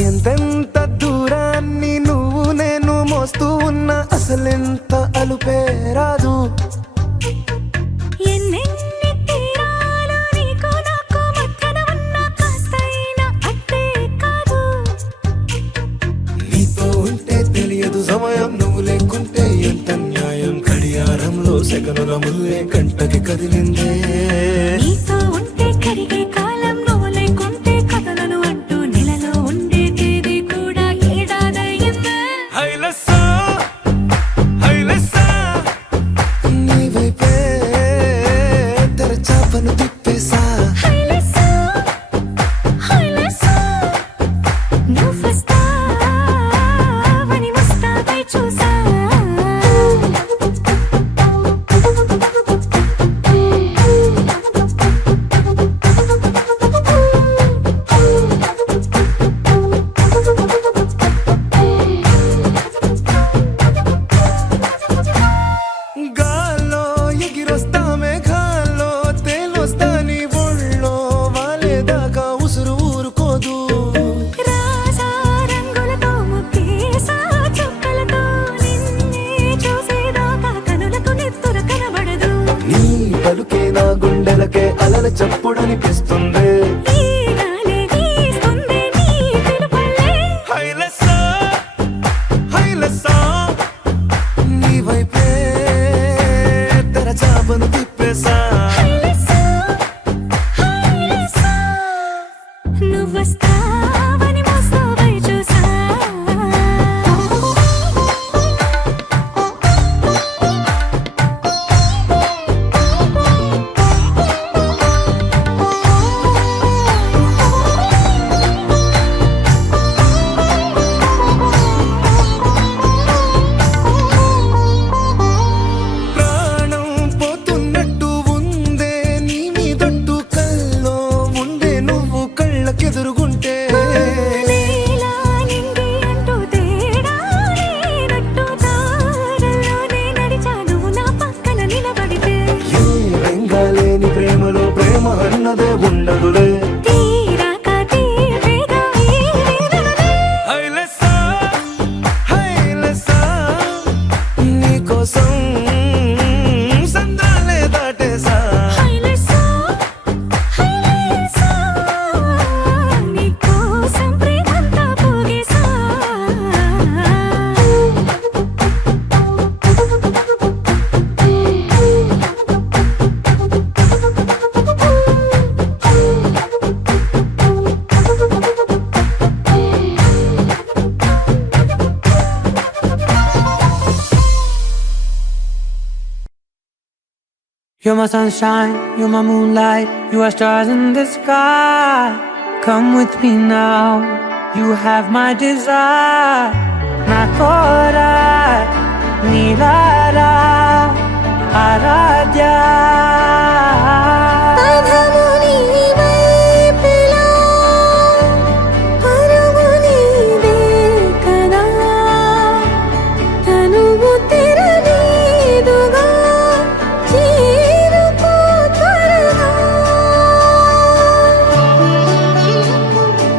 ఎంతెంత దూరాన్ని నువ్వు నేను మోస్తూ ఉన్నా అసలెంత అలుపే రాదు ఎన్నెన్ని తీరాలు నీకు నాకు మధ్యన ఉన్న కాస్తైనా అట్టే కాదు నీతో ఉంటే తెలియదు సమయం నువ్వు లేకుంటే ఎంత న్యాయం గడియారంలో సెకనుల ముల్లే గంటకి కదిలిందే నీతో ఉంటే కరిగే కాలం నువ్వు లేకుంటే కథలను అంటూ నెలలో ఉండే తేదీ కూడా ఏడాదయ్యిందే హైలెస్సా హైలెస్సా నీ వైపే తెరచాపను తిప్పేసా హైలెస్సా హైలెస్సా నువ్వు వస్తావని వస్తావై చూసా గాల్లో ఎగిరొస్తా మేఘాల్లో తేలొస్తా నీ ఒళ్ళో వాలేదాకా ఉసురు ఊరుకోదు రాజా రంగులతో ముక్కేసా చుక్కలతో నిన్నే చూసేదాకా కనులకు నెత్తుర కనబడదు నీ పలుకే నా గుండెలకే అలల చప్పుడనిపిస్తుంది ఈ గాలి వీస్తుంది నీ పిలుపులే హైలెస్సా హైలెస్సా నీ వైపే తెరచాపను తిప్పేసా హైలెస్సా హైలెస్సా నువ్వు వస్తావని మోస్తావై చూసా You're my sunshine, you're my moonlight, you are stars in the sky. Come with me now, you have my desire. Nakora, Nilara, Aradhya. అధము నీ వైపులా పరుగు నీదే కదా తనువు తెరనీదుగా చేరుకో త్వరగా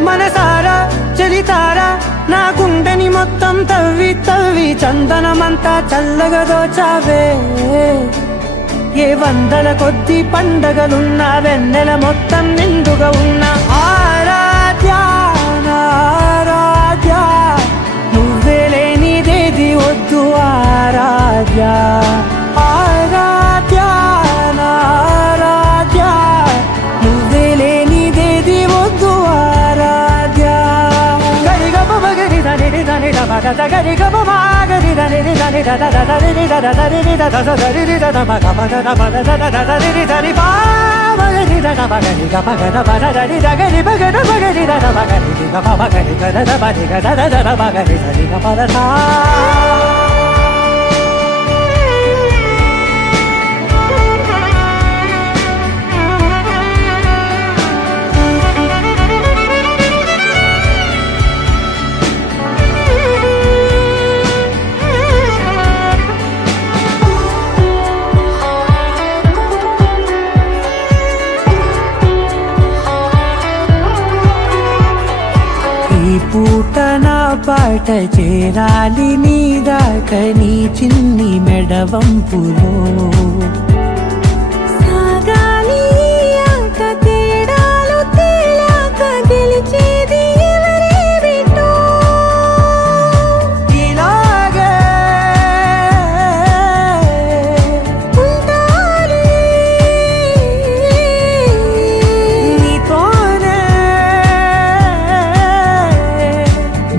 మనసారా చలితారా నా గుండెని మొత్తం తవ్వి తవ్వి చందనమంతా చల్లగా దోచావే ఏ వందల కొద్ది పండగలున్న వెన్నెల మొత్తం నిండుగా ఉన్న ఆరాధ్య నా ఆరాధ్య నువ్వే లేనిదేది వద్దు ఆరాధ్య ఆరాధ్య నా ఆరాధ్య నువ్వే లేనిదేది వద్దు ఆరాధ్య గరిగ బగరి దని దని డబద గరిగ బగరి దని దని దద దని దద దని దద దని దద మగ మగ దబద దద దని దని బగరి దద బగరి గ బగద బద దని దగరి బగద బగరి దద బగరి గ బగరి గ దద బగరి గ దద దద బగరి దని గ బద సా ఈ పూట నా పాట చేరాలి నీ దాకా నీ చిన్ని మెడవంపులో సాగాలి ఆట తేడాలు తేలాక గెలిచేది ఎవరేమిటో ఇలాగే ఉంటాలి నీతోనే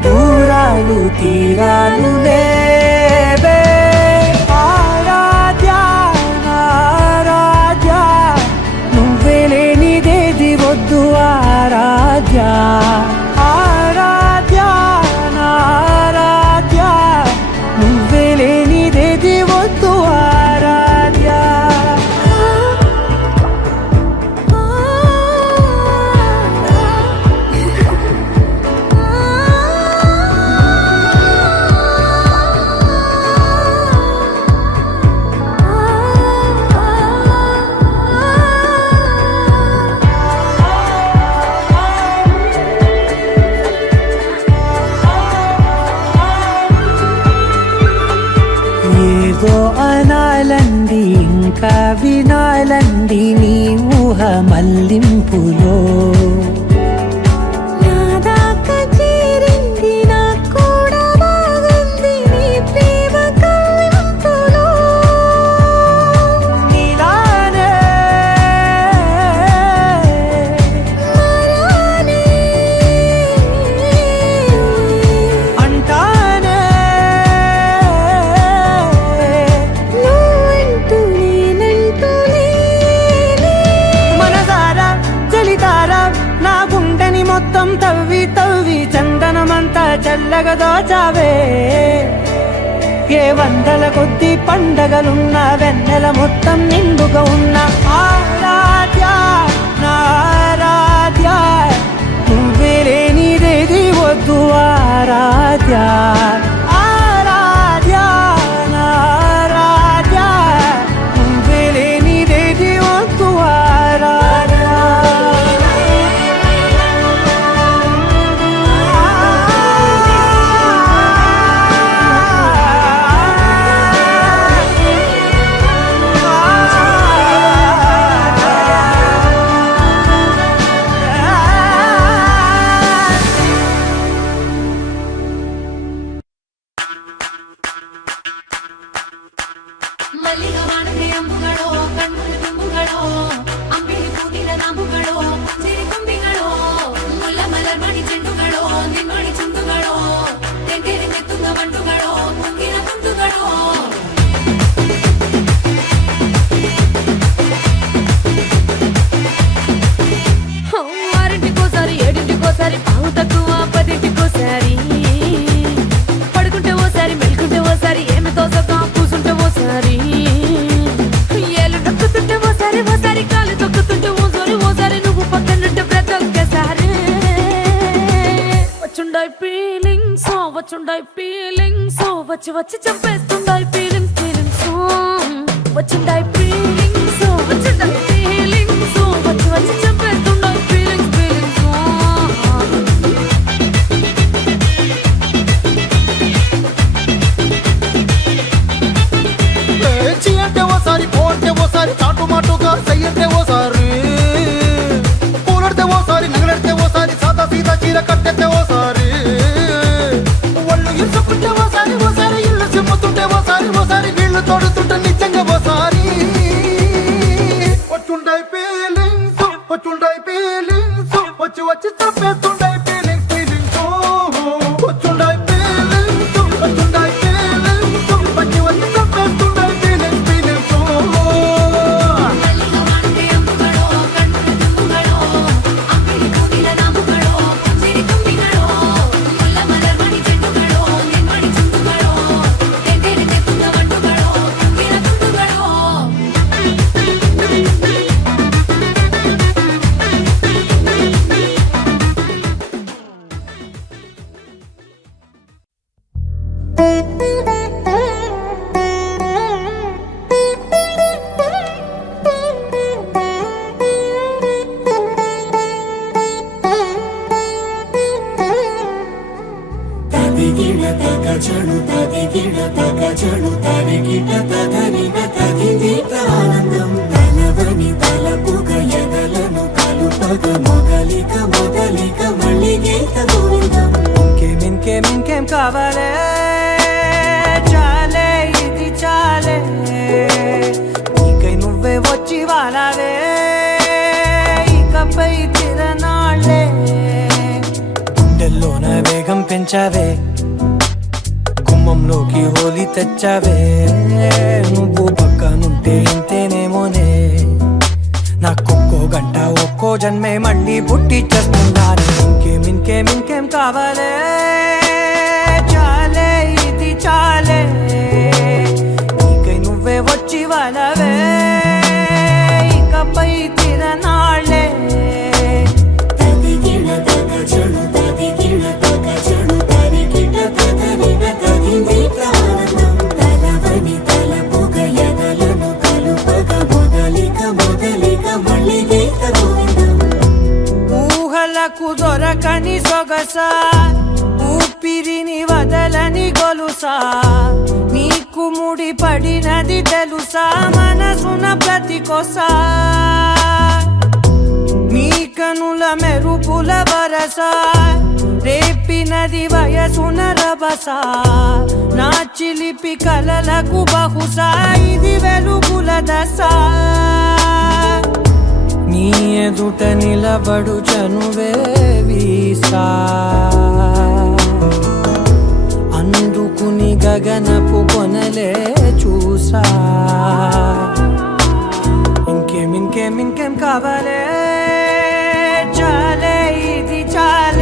దూరాలు తీరాలు లేవే ఆరాధ్య నా ఆరాధ్య నువ్వే లేనిదేది వద్దు ఆరాధ్య ఆరాధ్య నా ఆరాధ్య నువ్వే లేనిదేది వద్దు ఆరాధ్య ఏదో అనాలండి ఇంకా వినాలండి నీ ఊహ మల్లింపులో నా దాకా చేరింది నాకు కూడా బాగుంది నీ ప్రేమ కవ్వింపులో నీలానే మరానే అంటానే నువ్వంటూ నేనంటూ లేనే మనసారా చలితారా నా గుండెని మొత్తం తవ్వి తవ్వి చందనమంతా చల్లగా దోచావే ఏ వందల కొద్ది పండగలున్న వెన్నెల మొత్తం నిండుగా ఉన్న ఆరాధ్య నా ఆరాధ్య నువ్వే లేనిదేది వద్దు ఆరాధ్య ఆరాధ్య నా ఆరాధ్య నువ్వే లేనిదేది వద్దు ఆరాధ్య ఫీలింగ్స్ వచ్చుండాయి ఫీలింగ్స్ వచ్చి వచ్చి చంపేస్తుండాయి ఫీలింగ్స్ ఫీలింగ్స్ వచ్చుండాయి ఫీలింగ్స్ వచ్చుండాయి ఫీలింగ్స్ వచ్చి వచ్చి చంపేస్తుండాయి ఫీలింగ్స్ ఫీలింగ్స్ చీ అంటే ఓసారి పో అంటే ఓసారి చాటు మాటుగా సై అంటే ఓసారి కూలడితే ఓసారి నగలడితే ఓసారి సాదా సీదా చీర కట్టెత్తే ఓసారి ఒళ్ళు ఇరుచుకుంటే ఓసారి ఓసారి ఇల్లు చిమ్ముతుంటే ఓసారి ఓసారి వీళ్ళు తోడుతుంటే నిజంగా ఓసారి వచ్చుండాయి ఫీలింగ్స్ వచ్చుండాయి ఫీలింగ్స్ వచ్చి వచ్చి చంపేస్తుండాయి ఫీలింగ్స్ ఫీలింగ్స్ వచ్చుండాయి ఫీలింగ్స్ వచ్చుండాయి ఫీలింగ్స్ వచ్చి వచ్చి చంపేస్తుండాయి ఫీలింగ్స్ ఫీలింగ్స్ ಮಲ್ಲಿಗವಾಣಕ್ಕೆ ಅಂಬುಗಳೋ ಕಣ್ಣು ತುಂಬುಗಳೋ ಅಂಗಡಿ ಕೂಗಿದ ನಾಮುಗಳೋ ಪಂಜಿರಿ ತುಂಬಿಗಳೋ ಮುಲ್ಲ ಮಲರ್ಮಣಿ ಚೆಂಡುಗಳೋ ನಿನ್ಮಣಿ ಚುಂಡುಗಳೋ ತೆಂದೇರಿ ತೆತ್ತುಗ ಬಂಡುಗಳೋ ತುಂಬಿನ ತುಂಡುಗಳೋ తదిగిడ తగ చడు తదిగిడ తగ చడు తరిగిట తదరిన తదిదీట ఆనందం తలవని తలపుగ ఎదలను కలుపగ మొదలిక మొదలిక మళ్ళీ గీత గోవిందం ఇంకేం కావాలే చాలే ఇది చాలే నీకై నువ్వే వచ్చి వాలావే ఇకపై తిరనాళ్ళే గుండెల్లోన వేగం పెంచావే గుమ్మంలోకి హోలీ తెచ్చావే నువ్వు పక్కనుంటే ఇంతేనేమోనే నాకొక్కో గంట ఒక్కో జన్మే మళ్ళీ పుట్టి చేస్తున్నాను ఇంకేం కావాలే చాలే ఇది చాలే నీకై నువ్వే వచ్చి వాళ్ళవే ఇకపై తిరనాళ్ళే తదిగిడ తగ చడు తదిగిడ తగ చడు తరిగిట తదరిన తదిదీట ఆనందం తలవని తలపుగ ఎదలను కలుపగ మొదలిక మొదలిక మళ్ళీ గీత గోవిందం ఊహలకు దొరకని సొగస ఊపిరిని వదలని గొలుసా నీకు ముడి పడినది తెలుసా మనసున ప్రతి కొసా నీ కనుల మెరుపుల వరస రేపినది వయసున రభస నా చిలిపి కలలకు బహుశా ఇది వెలుగుల దశ నీ ఎదుట నిలబడు చనువే వీసా అందుకుని గగనపు కొనలే చూసా ఇంకేం కావాలే చాలే ఇది చాలే